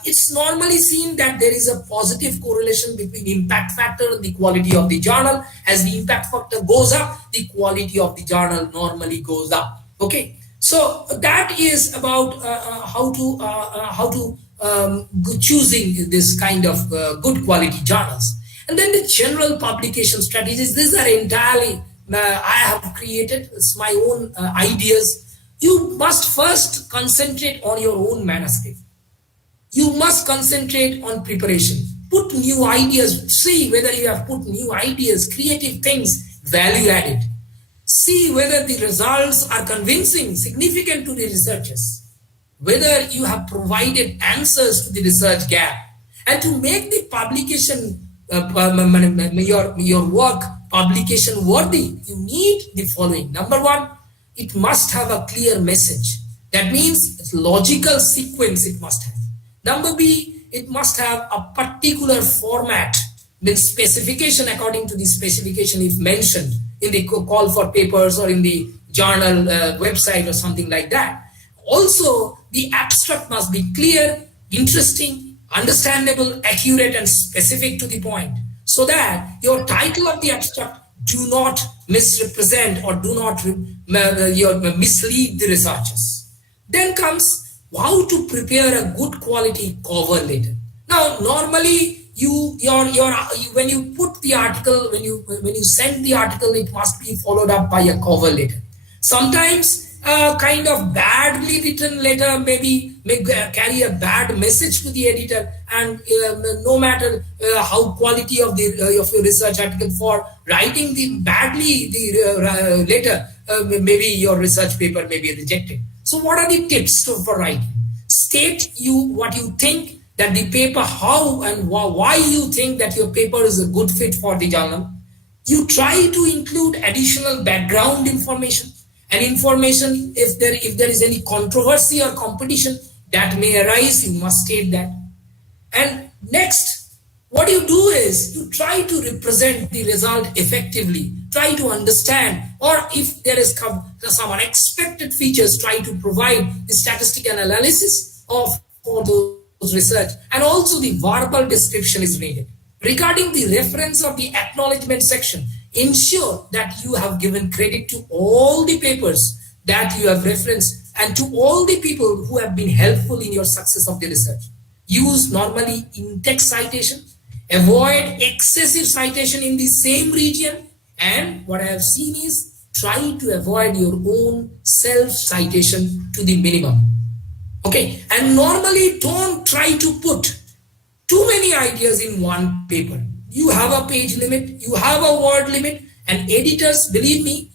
it's normally seen that there is a positive correlation between impact factor and the quality of the journal. As the impact factor goes up, the quality of the journal normally goes up. Okay, so that is about how to choosing this kind of good quality journals. And then the general publication strategies. These are entirely I have created. It's my own ideas. You must first concentrate on your own manuscript. You must concentrate on preparation. Put new ideas. See whether you have put new ideas, creative things, value added. See whether the results are convincing, significant to the researchers. Whether you have provided answers to the research gap. And to make the publication, your work publication worthy, you need the following. Number one, it must have a clear message. That means it's logical sequence it must have. Number B, it must have a particular format, means specification according to the specification if mentioned in the call for papers or in the journal website or something like that. Also, the abstract must be clear, interesting, understandable, accurate, and specific to the point, so that your title of the abstract do not misrepresent or do not mislead the researchers. Then comes how to prepare a good quality cover letter. Now, normally when you put the article, when you send the article, it must be followed up by a cover letter. Sometimes a kind of badly written letter may carry a bad message to the editor, and no matter how quality of your research article, for writing the letter, maybe your research paper may be rejected. So what are the tips for writing? State what you think that the paper, how and why you think that your paper is a good fit for the journal. You try to include additional background information and information if there is any controversy or competition that may arise, you must state that. And next, what you do is you try to represent the result effectively, try to understand, or if there is some unexpected features, try to provide the statistical analysis for those research, and also the verbal description is needed. Regarding the reference of the acknowledgement section, ensure that you have given credit to all the papers that you have referenced and to all the people who have been helpful in your success of the research. Use normally in-text citation, avoid excessive citation in the same region, and what I have seen is try to avoid your own self-citation to the minimum. Okay, and normally don't try to put too many ideas in one paper. You have a page limit, you have a word limit, and editors, believe me,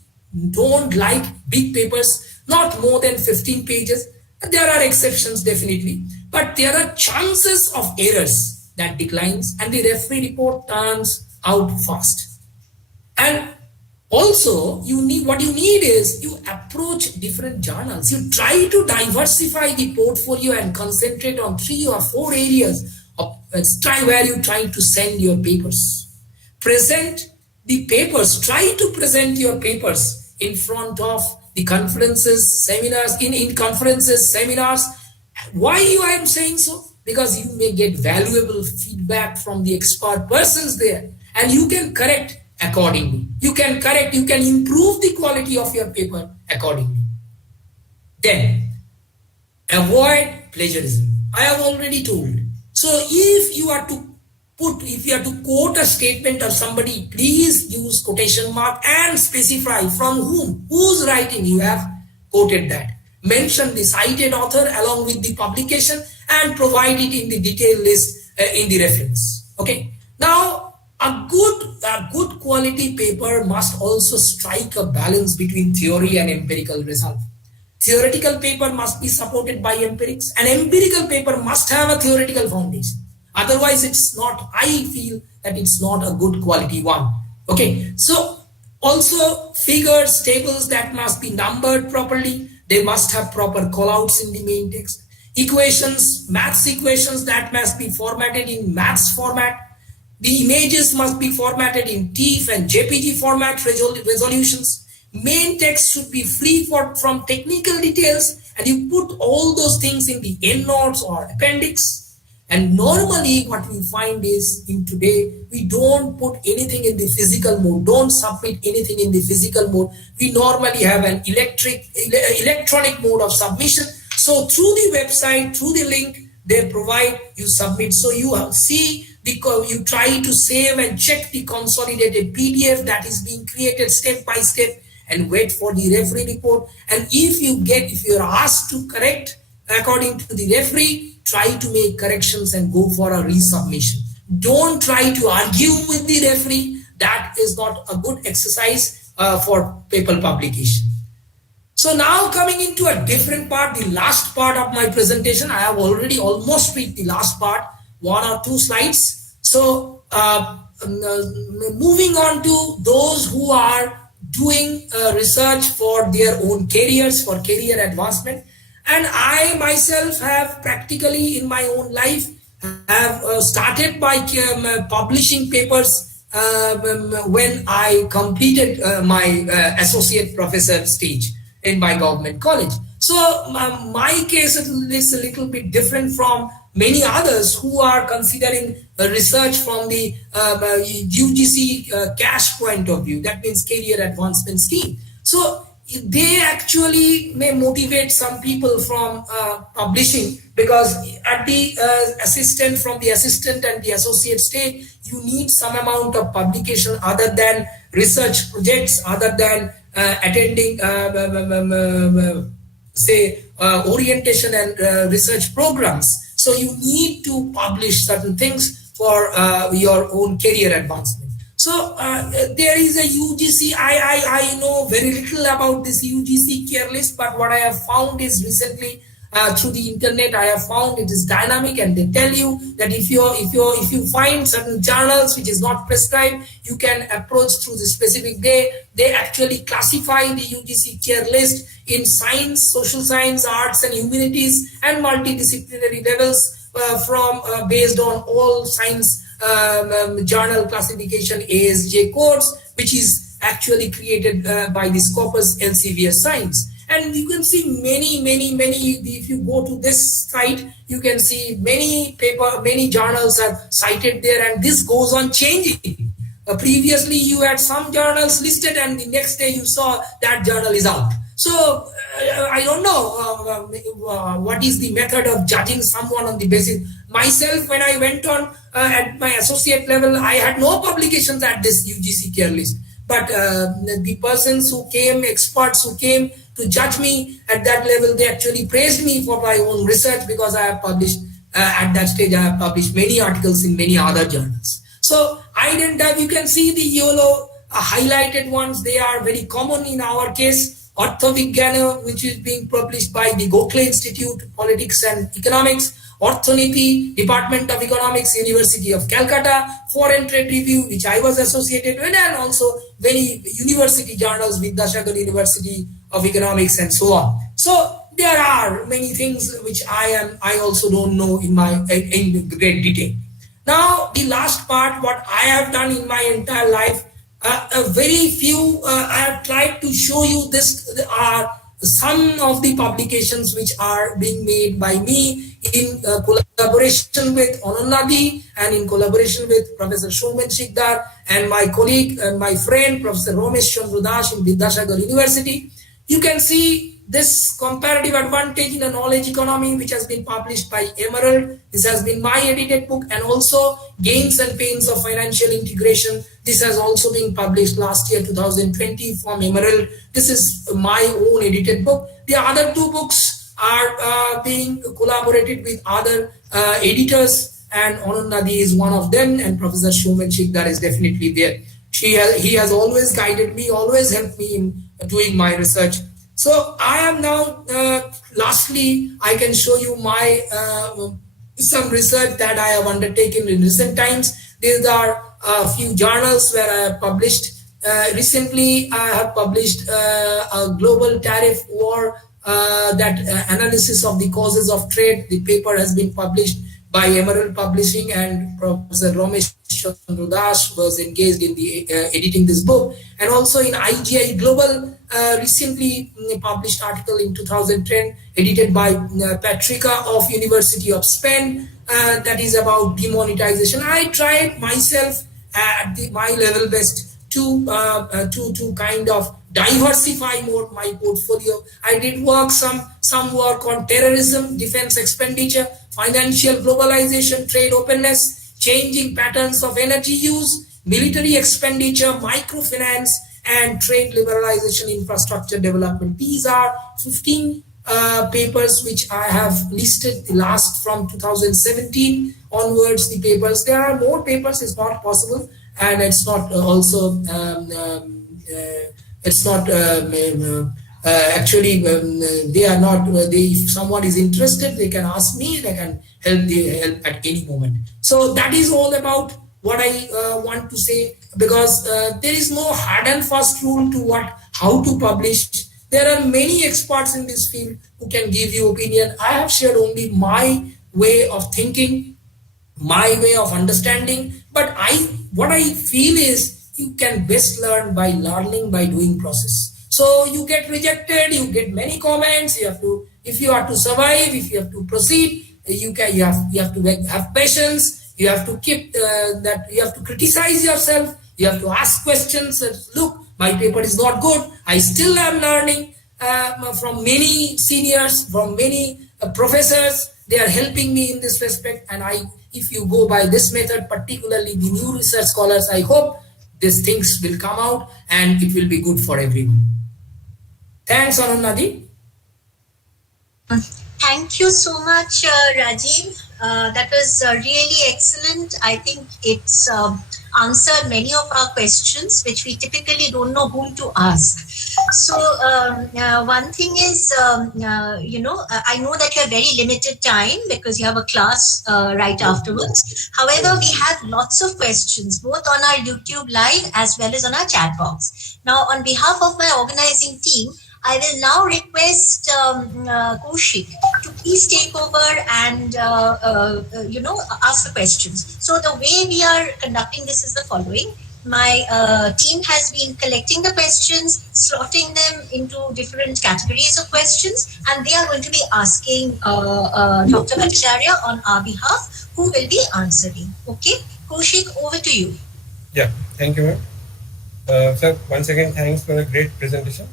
don't like big papers, not more than 15 pages. There are exceptions definitely, but there are chances of errors that declines and the referee report turns out fast. And also, what you need is you approach different journals. You try to diversify the portfolio and concentrate on 3 or 4 areas of where you're trying to send your papers. Present the papers. Try to present your papers in front of the conferences, seminars, in conferences, seminars. Why I am saying so? Because you may get valuable feedback from the expert persons there, and you can correct accordingly. You can improve the quality of your paper accordingly. Then, avoid plagiarism. I have already told. So if you are to quote a statement of somebody, please use quotation mark and specify from whom, whose writing you have quoted that. Mention the cited author along with the publication and provide it in the detailed list in the reference. Okay. Now, a good quality paper must also strike a balance between theory and empirical result. Theoretical paper must be supported by empirics. An empirical paper must have a theoretical foundation. Otherwise, I feel that it's not a good quality one. Okay, so also figures, tables that must be numbered properly. They must have proper callouts in the main text. Equations, maths equations that must be formatted in maths format. The images must be formatted in TIFF and JPG format resolutions. Main text should be free from technical details, and you put all those things in the endnotes or appendix. And normally what we find is in today, we don't put anything in the physical mode, don't submit anything in the physical mode. We normally have an electronic mode of submission. So through the website, through the link they provide, you submit. So you see, because you try to save and check the consolidated PDF that is being created step by step and wait for the referee report. And if you're asked to correct according to the referee, try to make corrections and go for a resubmission. Don't try to argue with the referee. That is not a good exercise for paper publication. So now coming into a different part, the last part of my presentation, I have already almost reached the last part, 1 or 2 slides. So moving on to those who are doing research for their own careers, for career advancement. And I myself have practically in my own life have started by publishing papers when I completed my associate professor stage in my government college. So my case is a little bit different from many others who are considering research from the UGC cash point of view. That means career advancement scheme. So they actually may motivate some people from publishing, because at the assistant and the associate stage, you need some amount of publication other than research projects, other than attending orientation and research programs. So you need to publish certain things for your own career advancement. So there is a UGC. I know very little about this UGC care list, but what I have found is recently through the internet, I have found it is dynamic, and they tell you that if you find certain journals which is not prescribed, you can approach through the specific day. They actually classify the UGC care list in science, social science, arts and humanities, and multidisciplinary levels from based on all science journal classification ASJ codes, which is actually created by the Scopus Elsevier Science. And you can see many, if you go to this site, you can see many journals are cited there, and this goes on changing. Previously, you had some journals listed, and the next day you saw that journal is out. So I don't know what is the method of judging someone on the basis. Myself, when I went on at my associate level, I had no publications at this UGC care list. but the persons who came, experts who came to judge me at that level, they actually praised me for my own research, because I have published at that stage, I have published many articles in many other journals. So I didn't have, you can see the yellow highlighted ones, they are very common in our case. Arthovigyana, which is being published by the Gokhale Institute, Politics and Economics. Orthaniti, Department of Economics, University of Calcutta. Foreign Trade Review, which I was associated with, and also many university journals, Vidyashagar University of Economics, and so on. So there are many things which I also don't know in great detail. Now, the last part, what I have done in my entire life, very few, I have tried to show you this are some of the publications which are being made by me in collaboration with Anannadi and in collaboration with Professor Shoumen Shikdar and my colleague and my friend, Professor Romesh Chandra in Vidyashagar University. You can see this comparative advantage in a knowledge economy, which has been published by Emerald. This has been my edited book, and also Gains and Pains of Financial Integration. This has also been published last year, 2020, from Emerald. This is my own edited book. The other two books are being collaborated with other editors, and Anannadi is one of them, and Professor Shoumen Shikdar is definitely there. He has always guided me, always helped me in doing my research. So I am now, lastly, I can show you my some research that I have undertaken in recent times. These are a few journals where I have published. Recently, I have published a global tariff war, that analysis of the causes of trade. The paper has been published by Emerald Publishing, and Professor Romesh Chandra was engaged in the editing this book. And also in IGI Global, recently published article in 2010, edited by Patrica of University of Spain, that is about demonetization. I tried myself at my level best to kind of diversify more my portfolio. I did work some work on terrorism, defense expenditure, financial globalization, trade openness, changing patterns of energy use, military expenditure, microfinance, and trade liberalization, infrastructure development. These are 15 papers which I have listed, the last from 2017 onwards, the papers. There are more papers, it's not possible, and it's not also it's not actually they are not if someone is interested, they can ask me, they can help at any moment. So that is all about what I want to say, because there is no hard and fast rule to how to publish. There are many experts in this field who can give you opinion. I have shared only my way of thinking, my way of understanding, but what I feel is you can best learn by learning, by doing process. So you get rejected, you get many comments, you have to, if you are to survive, if you have to proceed, you have to have patience, you have to keep that, you have to criticize yourself, you have to ask questions. Look, my paper is not good, I still am learning from many seniors, from many professors. They are helping me in this respect, and if you go by this method, particularly the new research scholars, I hope these things will come out and it will be good for everyone. Thanks, Anannadi. Thank you so much, Rajib. That was really excellent. I think it's answered many of our questions, which we typically don't know whom to ask. So one thing is, I know that you have very limited time because you have a class right afterwards. However, we have lots of questions, both on our YouTube live as well as on our chat box. Now, on behalf of my organizing team, I will now request Kaushik to please take over and ask the questions. So the way we are conducting this is the following. My team has been collecting the questions, slotting them into different categories of questions, and they are going to be asking Dr. Bhattacharya on our behalf, who will be answering. Okay, Kaushik, over to you. Yeah, thank you, ma'am. Sir, once again, thanks for a great presentation.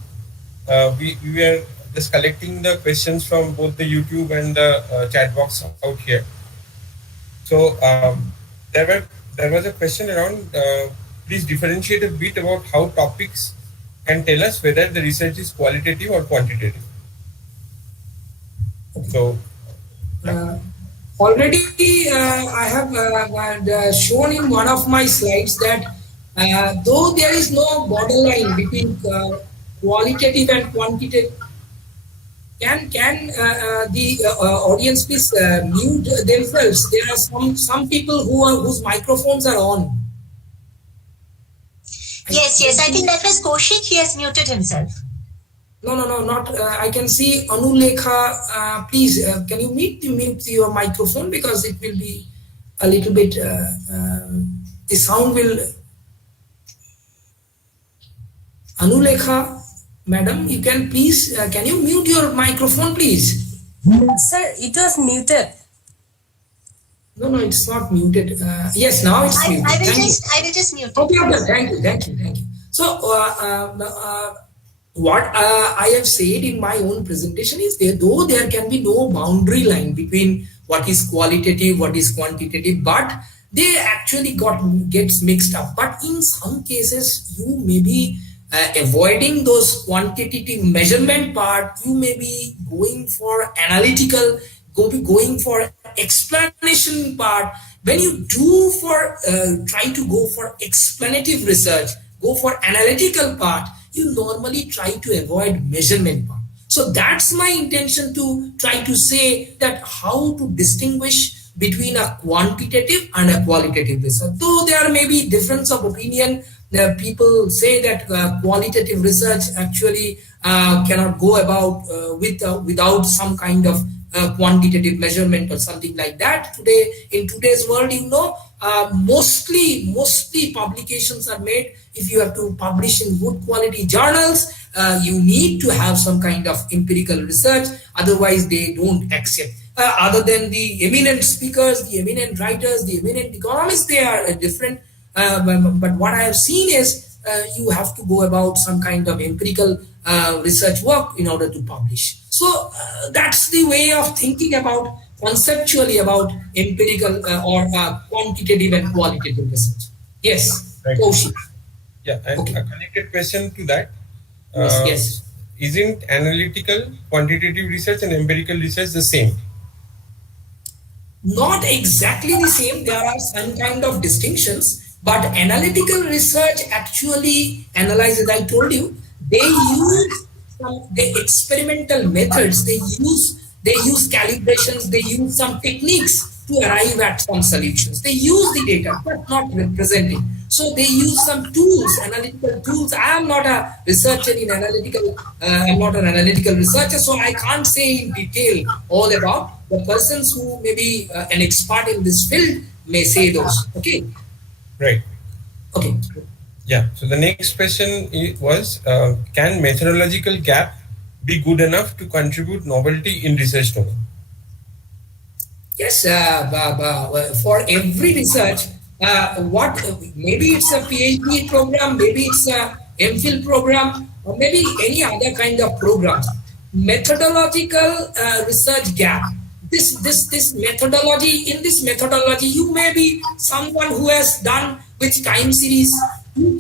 We were just collecting the questions from both the YouTube and the chat box out here. So there was a question around please differentiate a bit about how topics can tell us whether the research is qualitative or quantitative. So, already I have shown in one of my slides that though there is no borderline between qualitative and quantitative, can the audience please mute themselves? There are some people whose microphones are on. Yes, I think that was Kaushik. He has muted himself. No, not. I can see Anulekha. Please, can you mute your microphone, because it will be a little bit. The sound will. Anulekha, madam, you can please. Can you mute your microphone, please? Sir, it was muted. No, it's not muted. Yes, now it's muted. I will just mute it. Okay. Thank you. So, what I have said in my own presentation is though there can be no boundary line between what is qualitative, what is quantitative, but they actually gets mixed up. But in some cases, you may be avoiding those quantitative measurement part. You may be going for analytical, going for explanation part. When you do for try to go for explanative research, go for analytical part, you normally try to avoid measurement part. So that's my intention, to try to say that how to distinguish between a quantitative and a qualitative research. Though there may be difference of opinion, people say that qualitative research actually cannot go about without some kind of quantitative measurement or something like that. In today's world, mostly publications are made. If you have to publish in good quality journals, you need to have some kind of empirical research, otherwise they don't accept. Other than the eminent speakers, the eminent writers, the eminent economists, they are different. But what I have seen is you have to go about some kind of empirical research work in order to publish. So that's the way of thinking about conceptually about empirical or quantitative and qualitative research. Yes, right. Kaushik. Yeah, and Okay. a connected question to that. Yes. Isn't analytical, quantitative research and empirical research the same? Not exactly the same. There are some kind of distinctions, but analytical research actually analyzes, I told you, they use the experimental methods, they use calibrations, they use some techniques to arrive at some solutions. They use the data, but not representing. So they use some tools, analytical tools. I am not a researcher in analytical, I'm not an analytical researcher, so I can't say in detail all about. The persons who may be an expert in this field may say those. Okay. Right. Okay. Yeah. So the next question was, can methodological gap be good enough to contribute novelty in research domain? Yes. For every research, maybe it's a PhD program, maybe it's a MPhil program, or maybe any other kind of program. Methodological research gap. This methodology, in this methodology, you may be someone who has done which time series. You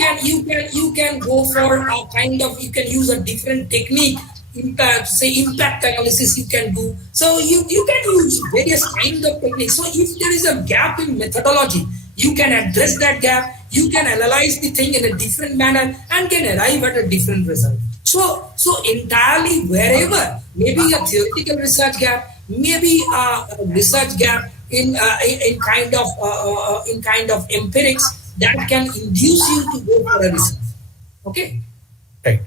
can go for a kind of, you can use a different technique, impact analysis you can do. So you can use various kinds of techniques. So if there is a gap in methodology, you can address that gap, you can analyze the thing in a different manner and can arrive at a different result. So entirely wherever, maybe a theoretical research gap, maybe a research gap in kind of empirics, that can induce you to go for a research. Okay. Right.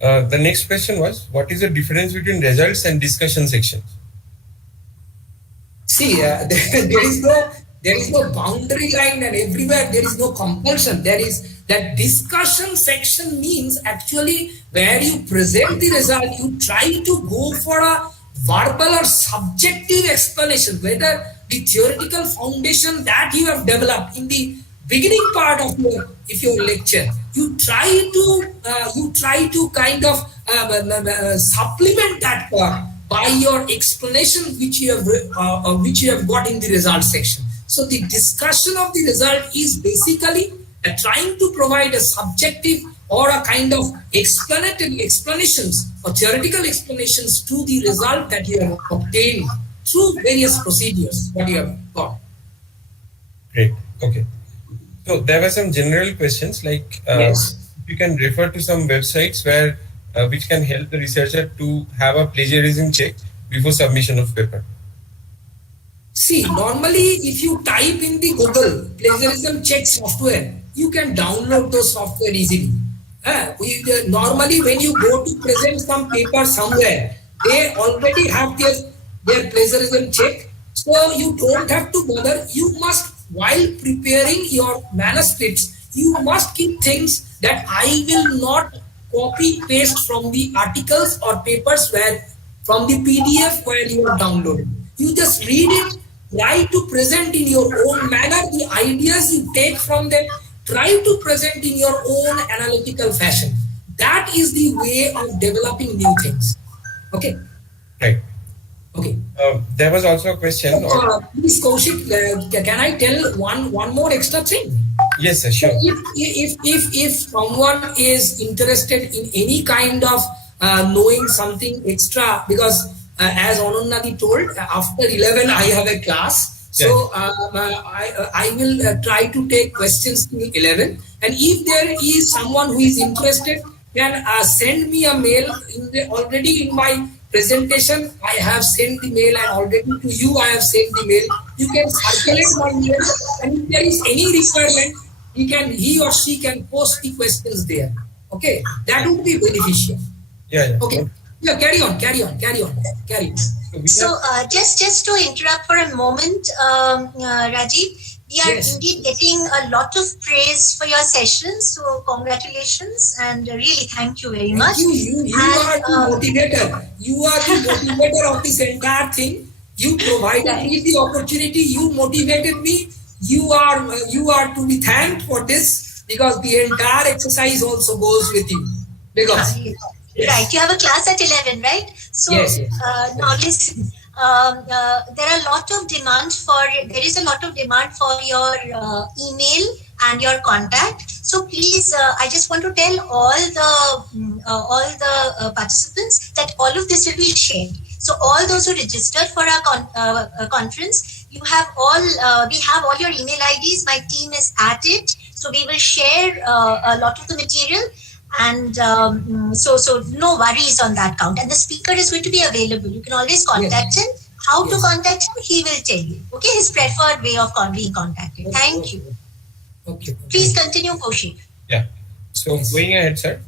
The next question was, what is the difference between results and discussion sections? See, there is no boundary line, and everywhere there is no compulsion. There is that discussion section means actually where you present the result, you try to go for a verbal or subjective explanation, whether the theoretical foundation that you have developed in the beginning part of your lecture, you try to kind of supplement that part by your explanation which you have got in the result section. So the discussion of the result is basically trying to provide a subjective or a kind of explanatory explanations or theoretical explanations to the result that you have obtained through various procedures what you have got. Great. Okay. So there were some general questions like Yes. you can refer to some websites where which can help the researcher to have a plagiarism check before submission of paper. See, normally if you type in the Google plagiarism check software, you can download those software easily. Normally when you go to present some paper somewhere, they already have their plagiarism check. So you don't have to bother. You must, while preparing your manuscripts, you must keep things that I will not copy paste from the articles or papers where from the PDF where you are downloading. You just read it, try to present in your own manner the ideas you take from them, try to present in your own analytical fashion. That is the way of developing new things. Okay. Right. Okay. There was also a question. Please, Kaushik, can I tell one more extra thing? Yes, sir, sure. If someone is interested in any kind of knowing something extra, because as Anandadi told, after 11 I have a class, so I will try to take questions till 11, and if there is someone who is interested, can send me a mail. Already in my presentation I have sent the mail, and already to you I have sent the mail. You can circulate my mail, and if there is any requirement, he or she can post the questions there. Okay, that would be beneficial. Yeah. Okay. Yeah, carry on. So just to interrupt for a moment, Rajib, we are indeed getting a lot of praise for your sessions. So congratulations and really thank you very much. You are the motivator. You are the motivator of this entire thing. You provided me the opportunity. You motivated me. You are to be thanked for this, because the entire exercise also goes with you. Because right, you have a class at 11, right? So now listen, there is a lot of demand for your email and your contact. So please, I just want to tell all the participants that all of this will be shared. So all those who registered for our conference, we have all your email IDs. My team is at it, so we will share a lot of the material. And so no worries on that count. And the speaker is going to be available. You can always contact him. How to contact him, he will tell you. Okay, his preferred way of being contacted. Thank you. Okay. Please continue, Kaushik. Yeah. So going ahead, sir,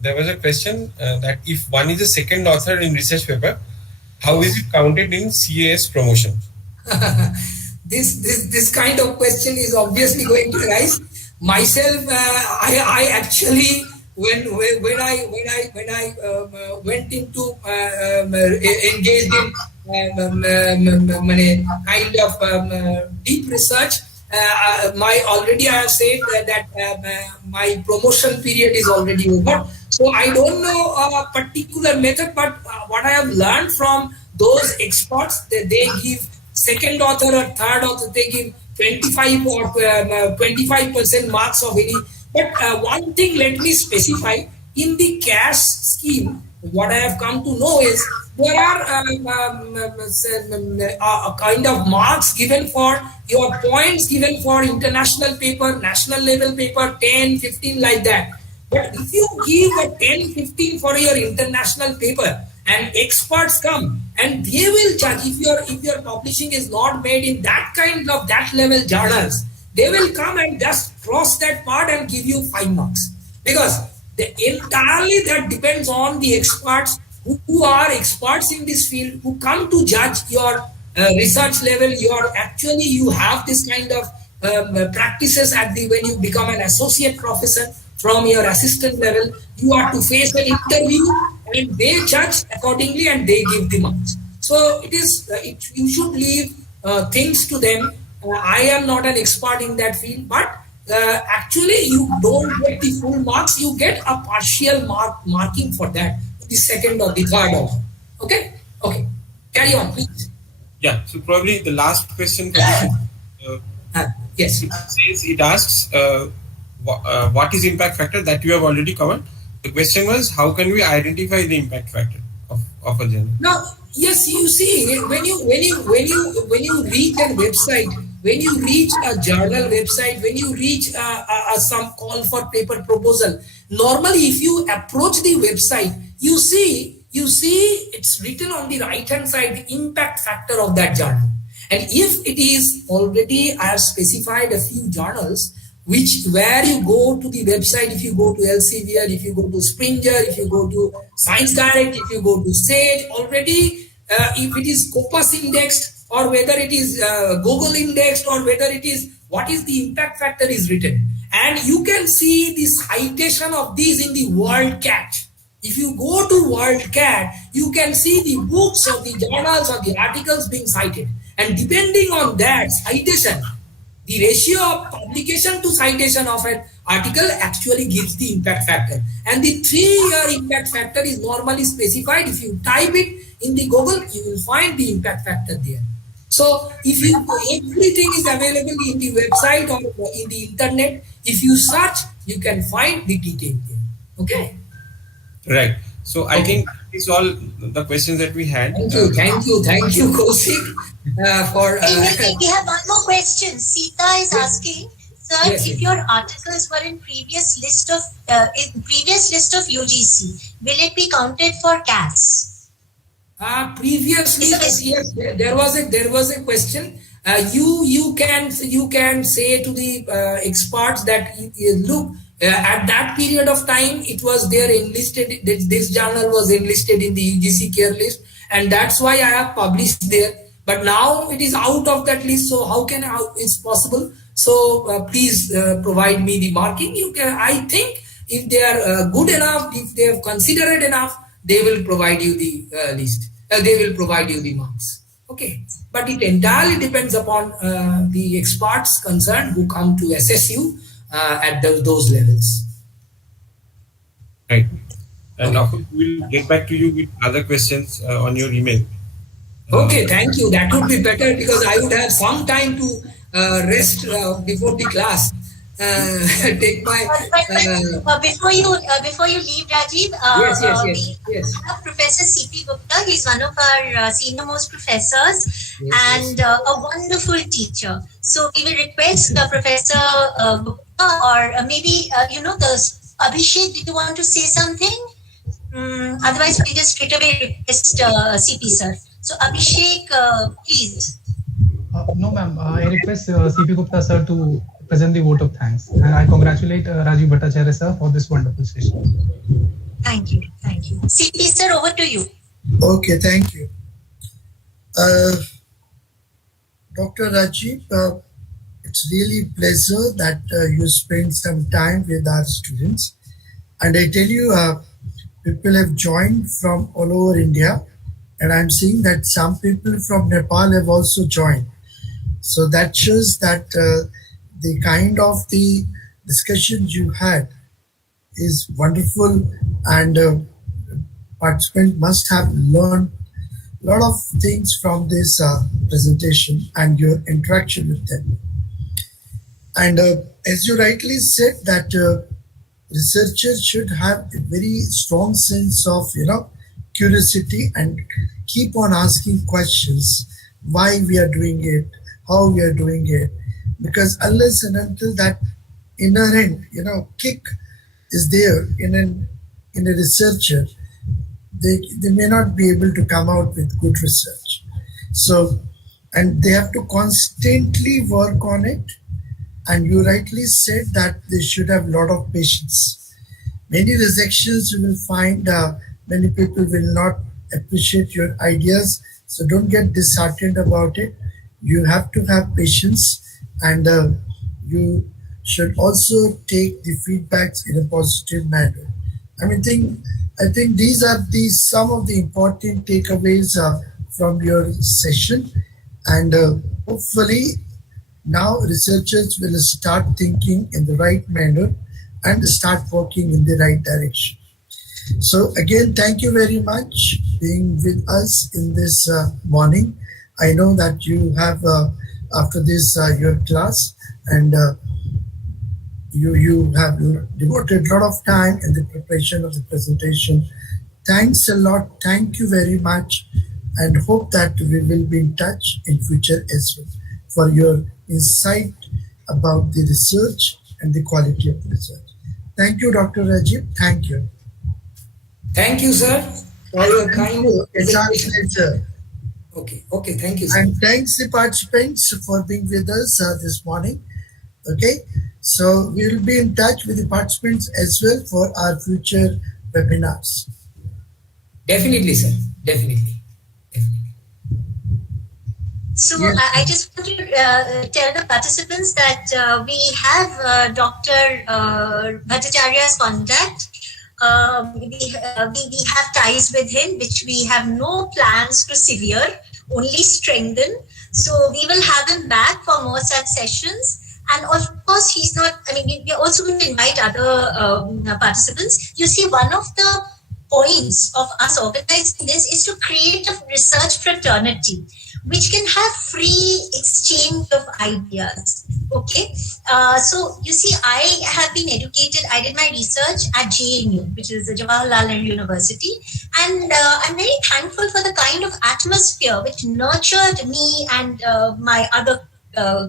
there was a question that if one is a second author in research paper, how is it counted in CAS promotion? This kind of question is obviously going to arise. Myself, I actually when I went into engaged in kind of deep research, I have said that my promotion period is already over. So I don't know a particular method, but what I have learned from those experts, that they give second author or third author, they give 25 or 25% marks of any. But one thing, let me specify, in the cash scheme, what I have come to know is there are a kind of marks given for your points given for international paper, national level paper, 10, 15 like that. But if you give a 10, 15 for your international paper, and experts come and they will judge if your publishing is not made in that kind of that level journals, they will come and just cross that part and give you 5 marks, because entirely that depends on the experts who are experts in this field, who come to judge your research level. You have this kind of practices when you become an associate professor. From your assistant level, you are to face an interview, and they judge accordingly and they give the marks. So you should leave things to them. I am not an expert in that field, but actually you don't get the full marks. You get a partial marking for that, the second or the third author. Okay. Carry on, please. Yeah. So probably the last question for this. Yes. It asks what is impact factor, that you have already covered. The question was, how can we identify the impact factor of a journal? Now, yes, you see, when you reach a website, when you reach a journal website, when you reach some call for paper proposal, normally if you approach the website, you see it's written on the right hand side the impact factor of that journal. And if it is already, I have specified a few journals which where you go to the website, if you go to Elsevier, if you go to Springer, if you go to Science Direct, if you go to Sage, already if it is Scopus indexed or whether it is Google indexed or whether it is what is the impact factor is written. And you can see the citation of these in the WorldCat. If you go to WorldCat, you can see the books or the journals or the articles being cited. And depending on that citation, the ratio of publication to citation of an article actually gives the impact factor. And the 3-year impact factor is normally specified. If you type it in the Google, you will find the impact factor there. So if you everything is available in the website or in the internet, if you search, you can find the detail there. Okay. Right. So I think these all the questions that we had. Thank you, Kaushik, for. We have one more question. Sita is asking, sir, Yes, if yes. your articles were in previous list of UGC, will it be counted for CAS? Previously, yes, there was a question. You can say to the experts that look, at that period of time it was there enlisted. This journal was enlisted in the UGC care list, and that's why I have published there. But now it is out of that list. So how it's possible? So please provide me the marking. You can. I think if they are good enough, if they have considerate enough, they will provide you the list. They will provide you the marks. Okay, but it entirely depends upon the experts concerned who come to assess you at those levels. Right. And of course, we'll get back to you with other questions on your email. Okay, thank you. That would be better because I would have some time to rest before the class. Take my. Before you leave, Rajib, we have Professor C.P. Gupta. He's one of our senior most professors and a wonderful teacher. So we will request Professor Gupta or maybe the Abhishek. Did you want to say something? Otherwise, we just straight away request CP sir. So Abhishek, please. No, ma'am. I request CP Gupta sir to present the vote of thanks, and I congratulate Rajib Bhattacharya sir for this wonderful session. Thank you. CP sir, over to you. Okay, thank you. Dr. Rajib, it's really a pleasure that you spend some time with our students. And I tell you, people have joined from all over India, and I'm seeing that some people from Nepal have also joined. So that shows that the kind of the discussion you had is wonderful, and participants must have learned a lot of things from this presentation and your interaction with them. And as you rightly said, that researchers should have a very strong sense of curiosity and keep on asking questions, why we are doing it, how we are doing it, because unless and until that inherent kick is there in a researcher, they may not be able to come out with good research. So, and they have to constantly work on it. And you rightly said that they should have a lot of patience. Many rejections you will find, many people will not appreciate your ideas. So don't get disheartened about it. You have to have patience, and you should also take the feedbacks in a positive manner. I think these are some of the important takeaways from your session, and hopefully now researchers will start thinking in the right manner and start working in the right direction. So again, thank you very much being with us in this morning. I know that you have after this your class, and You have devoted a lot of time in the preparation of the presentation. Thanks a lot. Thank you very much, and hope that we will be in touch in future as well for your insight about the research and the quality of the research. Thank you, Dr. Rajib. Thank you. Thank you, sir, for your kind It's our presentation. pleasure. Okay, thank you, sir. And thanks the participants for being with us this morning. Okay, so we will be in touch with the participants as well for our future webinars. Definitely, sir. Definitely. So Yes. I just want to tell the participants that we have Dr. Bhattacharya's contact. We have ties with him, which we have no plans to sever, only strengthen. So we will have him back for more such sessions. And of course, he's not, I mean, we are also going to invite other participants. You see, one of the points of us organizing this is to create a research fraternity which can have free exchange of ideas. Okay, so you see, I have been educated. I did my research at JNU, which is the Jawaharlal Nehru University, and I'm very thankful for the kind of atmosphere which nurtured me and my other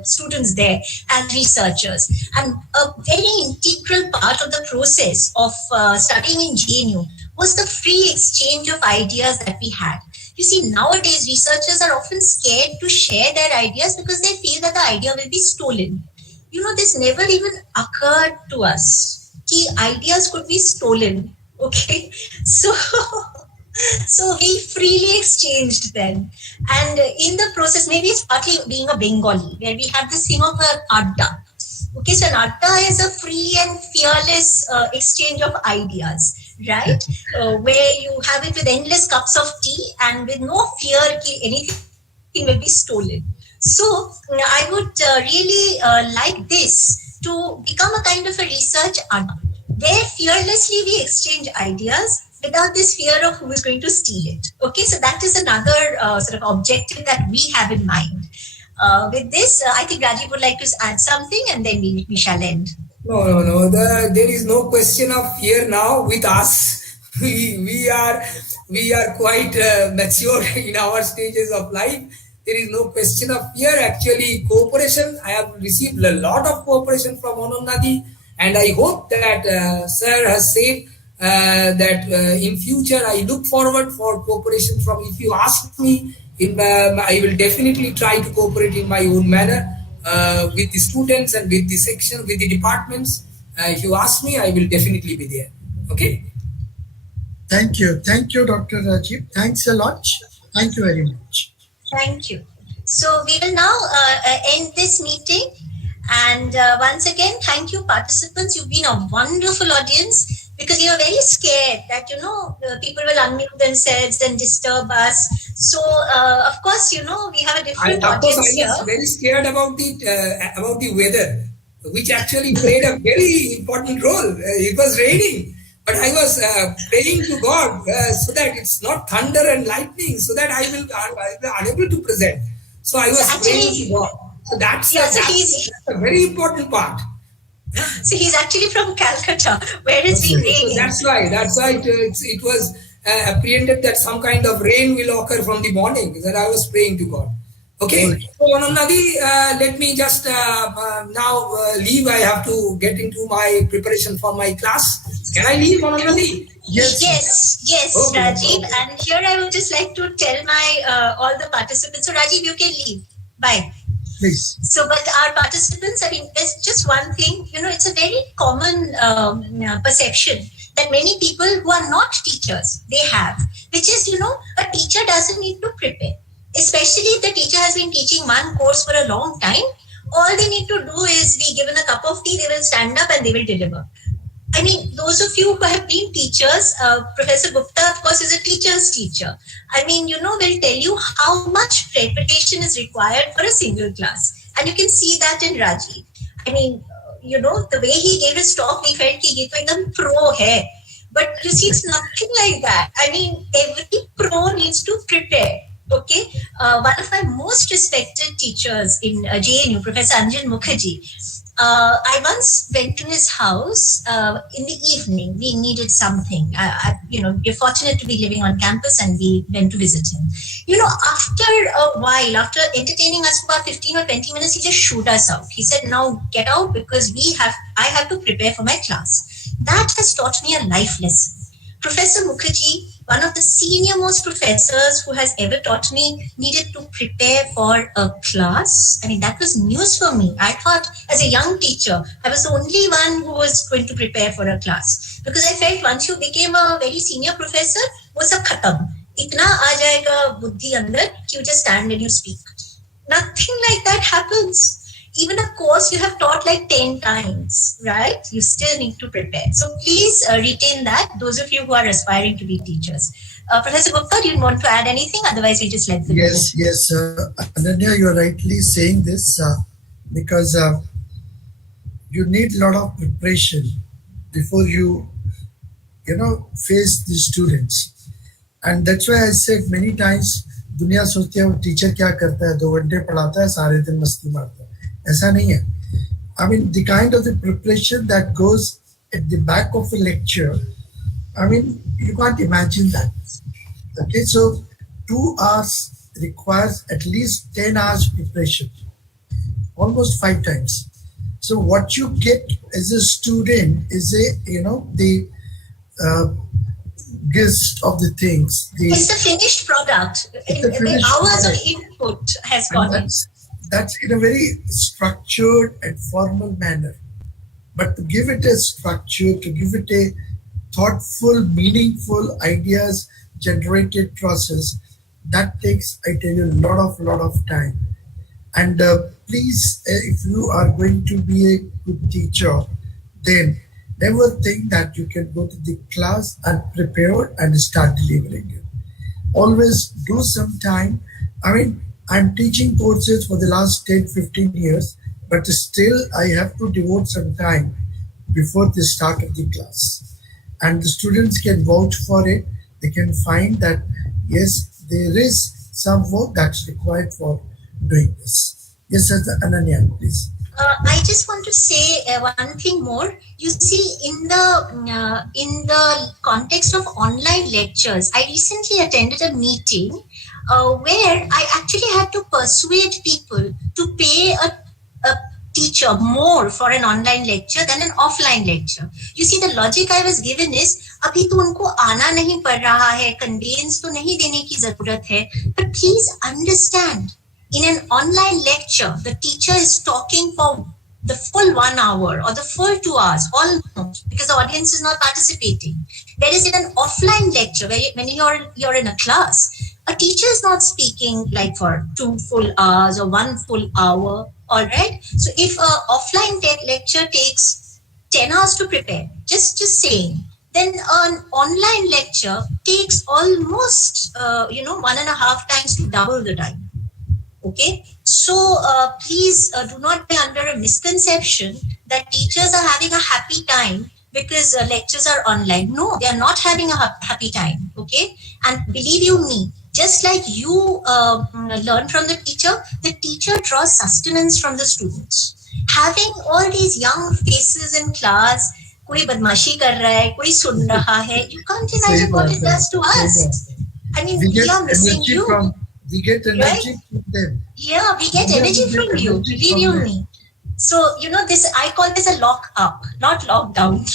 students there as researchers. And a very integral part of the process of studying in JNU was the free exchange of ideas that we had. You see, nowadays researchers are often scared to share their ideas because they feel that the idea will be stolen. You know, this never even occurred to us. Key ideas could be stolen. Okay, so we freely exchanged them, and in the process, maybe it's partly being a Bengali, where we have this thing of an adda. Okay, so an adda is a free and fearless exchange of ideas, right? Where you have it with endless cups of tea and with no fear anything will be stolen. So I would really like this to become a kind of a research adda, where fearlessly we exchange ideas without this fear of who is going to steal it. Okay, so that is another sort of objective that we have in mind. With this, I think Rajib would like to add something, and then we shall end. No. There is no question of fear now with us. We are quite mature in our stages of life. There is no question of fear. Actually, cooperation. I have received a lot of cooperation from Anandadi, and I hope that Sir has said that in future I look forward for cooperation from. If you ask me, I will definitely try to cooperate in my own manner with the students and with the section, with the departments. If you ask me, I will definitely be there. Okay. Thank you, Dr. Rajib. Thanks a lot. Thank you very much. Thank you. So we will now end this meeting. And once again, thank you, participants. You've been a wonderful audience because you are very scared that, people will unmute themselves and disturb us. So, of course, we have a different audience here. I was very scared about the weather, which actually played a very important role. It was raining, but I was praying to God so that it's not thunder and lightning, so that I will be unable to present. So I was praying to God. So that's a very important part. So he's actually from Calcutta, where it's been raining. That's why it was apprehended that some kind of rain will occur from the morning, that I was praying to God. Okay. So Anandadi, let me just now leave. I have to get into my preparation for my class. Can I leave, Anandadi? Yes, okay, Rajib. Okay. And here I would just like to tell my all the participants. So Rajib, you can leave. Bye. Please. So, but our participants, I mean, there's just one thing, it's a very common perception that many people who are not teachers, they have, which is, a teacher doesn't need to prepare. Especially if the teacher has been teaching one course for a long time, all they need to do is be given a cup of tea, they will stand up and they will deliver. I mean, those of you who have been teachers, Professor Gupta, of course, is a teacher's teacher. I mean, will tell you how much preparation is required for a single class. And you can see that in Rajib. I mean, the way he gave his talk, we felt he was pro hai. But you see, it's nothing like that. I mean, every pro needs to prepare. Okay, one of my most respected teachers in JNU, Professor Anjan Mukherjee, I once went to his house in the evening. We needed something. We're fortunate to be living on campus, and we went to visit him. After a while, after entertaining us for about 15 or 20 minutes, he just shooed us out. He said, "Now get out because I have to prepare for my class." That has taught me a life lesson. Professor Mukherjee, one of the senior most professors who has ever taught me, needed to prepare for a class. I mean, that was news for me. I thought as a young teacher, I was the only one who was going to prepare for a class. Because I felt once you became a very senior professor, वो सब खत्म. इतना आ जाएगा बुद्धि अंदर कि you just stand and you speak. Nothing like that happens. Even a course you have taught like 10 times, right? You still need to prepare. So please retain that, those of you who are aspiring to be teachers. Professor Gupta, do you want to add anything? Otherwise, we just let them go. Yes, Ananya, you're rightly saying this because you need a lot of preparation before you face the students. And that's why I said many times, दुनिया सोचती है वो teacher क्या करता है, 2 घंटे पढ़ाता है, सारे दिन मस्ती मारता है. ऐसा नहीं है. I mean, the kind of the preparation that goes at the back of a lecture, I mean, you can't imagine that. Okay, so 2 hours requires at least 10 hours preparation, almost 5 times. So what you get as a student is the gist of the things. It's the finished product. The hours of input has gone in. That's in a very structured and formal manner. But to give it a structure, to give it a thoughtful, meaningful ideas generated process, that takes, I tell you, a lot of time. And please, if you are going to be a good teacher, then never think that you can go to the class unprepared and start delivering it. Always do some time. I mean, I'm teaching courses for the last 10, 15 years, but still I have to devote some time before the start of the class. And the students can vouch for it. They can find that, yes, there is some work that's required for doing this. Yes, Ananya, please. I just want to say one thing more. You see, in the context of online lectures, I recently attended a meeting where I actually had to persuade people to pay a teacher more for an online lecture than an offline lecture. You see, the logic I was given is, अभी तो उनको आना नहीं पड़ रहा है, conveyance तो नहीं देने की जरूरत है, but please understand, in an online lecture, the teacher is talking for the full 1 hour or the full 2 hours, almost, because the audience is not participating. Whereas in an offline lecture, when you're in a class, a teacher is not speaking like for 2 full hours or 1 full hour. All right. So if an offline lecture takes 10 hours to prepare, just saying, then an online lecture takes almost 1.5 times to double the time. Okay, so please do not be under a misconception that teachers are having a happy time because lectures are online. No, they are not having a happy time. Okay, and believe you me, just like you learn from the teacher draws sustenance from the students. Having all these young faces in class, कोई बदमाशी कर रहा है, कोई सुन रहा है, you can't imagine what it does to us. I mean, we are missing you. We get energy from them. Yeah, we get energy from you, believe you me. So, this, I call this a lock up, not lockdown.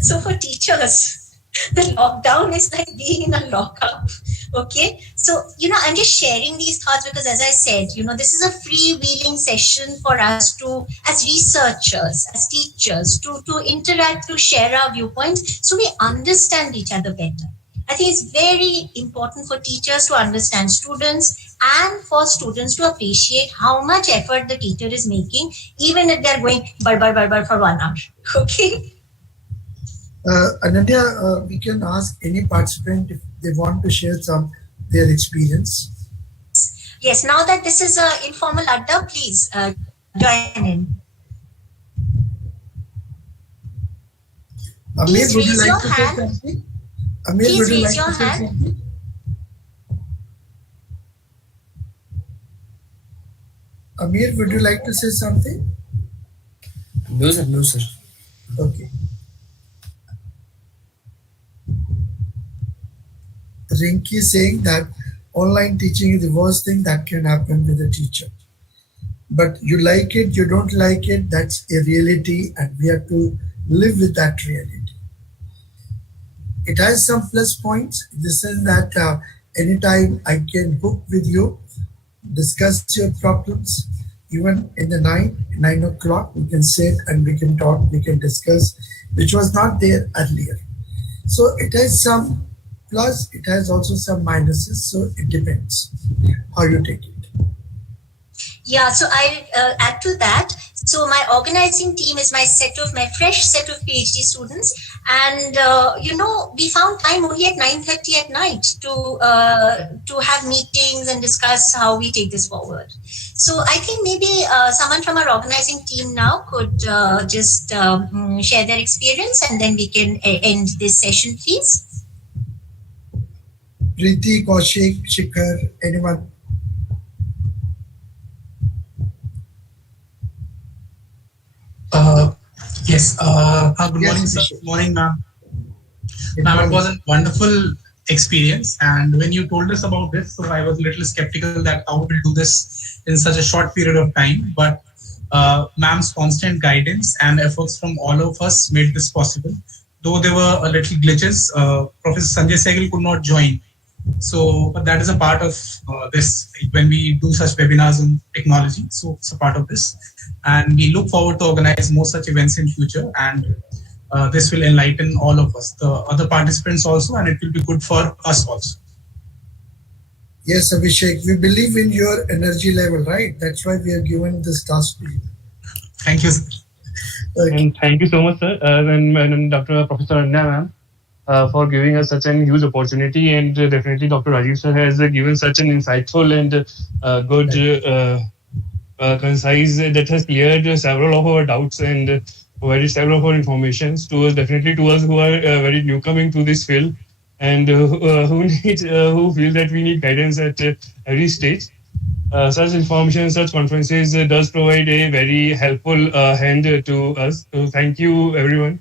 So for teachers, the lockdown is like being in a lockup. Okay. So, I'm just sharing these thoughts because, as I said, this is a freewheeling session for us to, as researchers, as teachers, to interact, to share our viewpoints so we understand each other better. I think it's very important for teachers to understand students and for students to appreciate how much effort the teacher is making, even if they're going bar for 1 hour. Okay. Ananya, we can ask any participant if they want to share their experience. Yes. Now that this is an informal adda, please join in. Amir, would you like to say something? Amir, please raise your hand. Amir, would you like to say something? No, sir. No, sir. Okay. Rinky is saying that online teaching is the worst thing that can happen with a teacher. But you like it, you don't like it, that's a reality, and we have to live with that reality. It has some plus points. This is that anytime I can hook with you, discuss your problems, even in the night, 9 o'clock, we can sit and we can talk, we can discuss, which was not there earlier. So it has some plus, it has also some minuses. So it depends how you take it. Yeah, so I'll add to that. So my organizing team is my fresh set of PhD students, and we found time only at 9:30 at night to have meetings and discuss how we take this forward. So I think maybe someone from our organizing team now could just share their experience, and then we can end this session, please. Preeti, Kaushik, Shikhar, anyone? Yes. Good morning, sir. Good morning, ma'am. Ma'am, it was a wonderful experience. And when you told us about this, so I was a little skeptical that how we'll do this in such a short period of time. But ma'am's constant guidance and efforts from all of us made this possible. Though there were a little glitches, Professor Sanjay Sehgal could not join. So, but that is a part of this when we do such webinars on technology. So it's a part of this, and we look forward to organize more such events in future. And this will enlighten all of us, the other participants also, and it will be good for us also. Yes, Abhishek, we believe in your energy level, right? That's why we are given this task to you. Thank you, sir. Okay. And thank you so much, sir, and Dr. Professor Anya, ma'am, for giving us such a huge opportunity. And definitely Dr. Rajib sir has given such an insightful and good, concise, that has cleared several of our doubts and provided several of our informations to us, definitely to us who are very new coming to this field and who feel that we need guidance at every stage. Such information, such conferences does provide a very helpful hand to us. So thank you, everyone.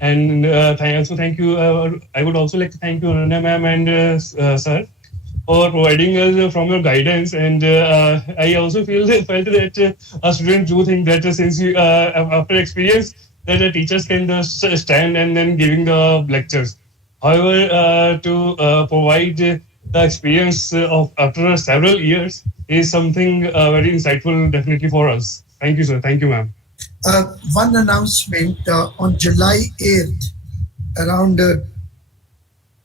And thank you. I would also like to thank you, Ananya ma'am and sir, for providing us from your guidance. And I also felt that our students do think that since you, after experience, that the teachers can just stand and then giving the lectures. However, to provide the experience of after several years is something very insightful, definitely for us. Thank you, sir. Thank you, ma'am. One announcement on July 8th, around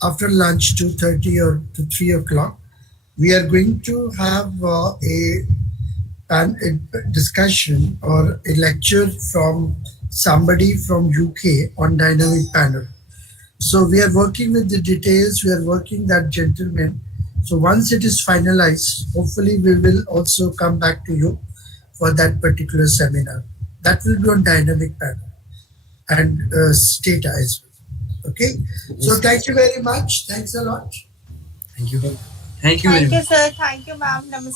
after lunch, 2:30 or to 3 o'clock, we are going to have a discussion or a lecture from somebody from UK on dynamic panel. So we are working with the details, we are working that gentleman. So once it is finalized, hopefully we will also come back to you for that particular seminar. That will be on dynamic panel and Stata as well. Okay. So thank you very much. Thanks a lot. Thank you. Thank you, sir. Thank you, ma'am. Namaste.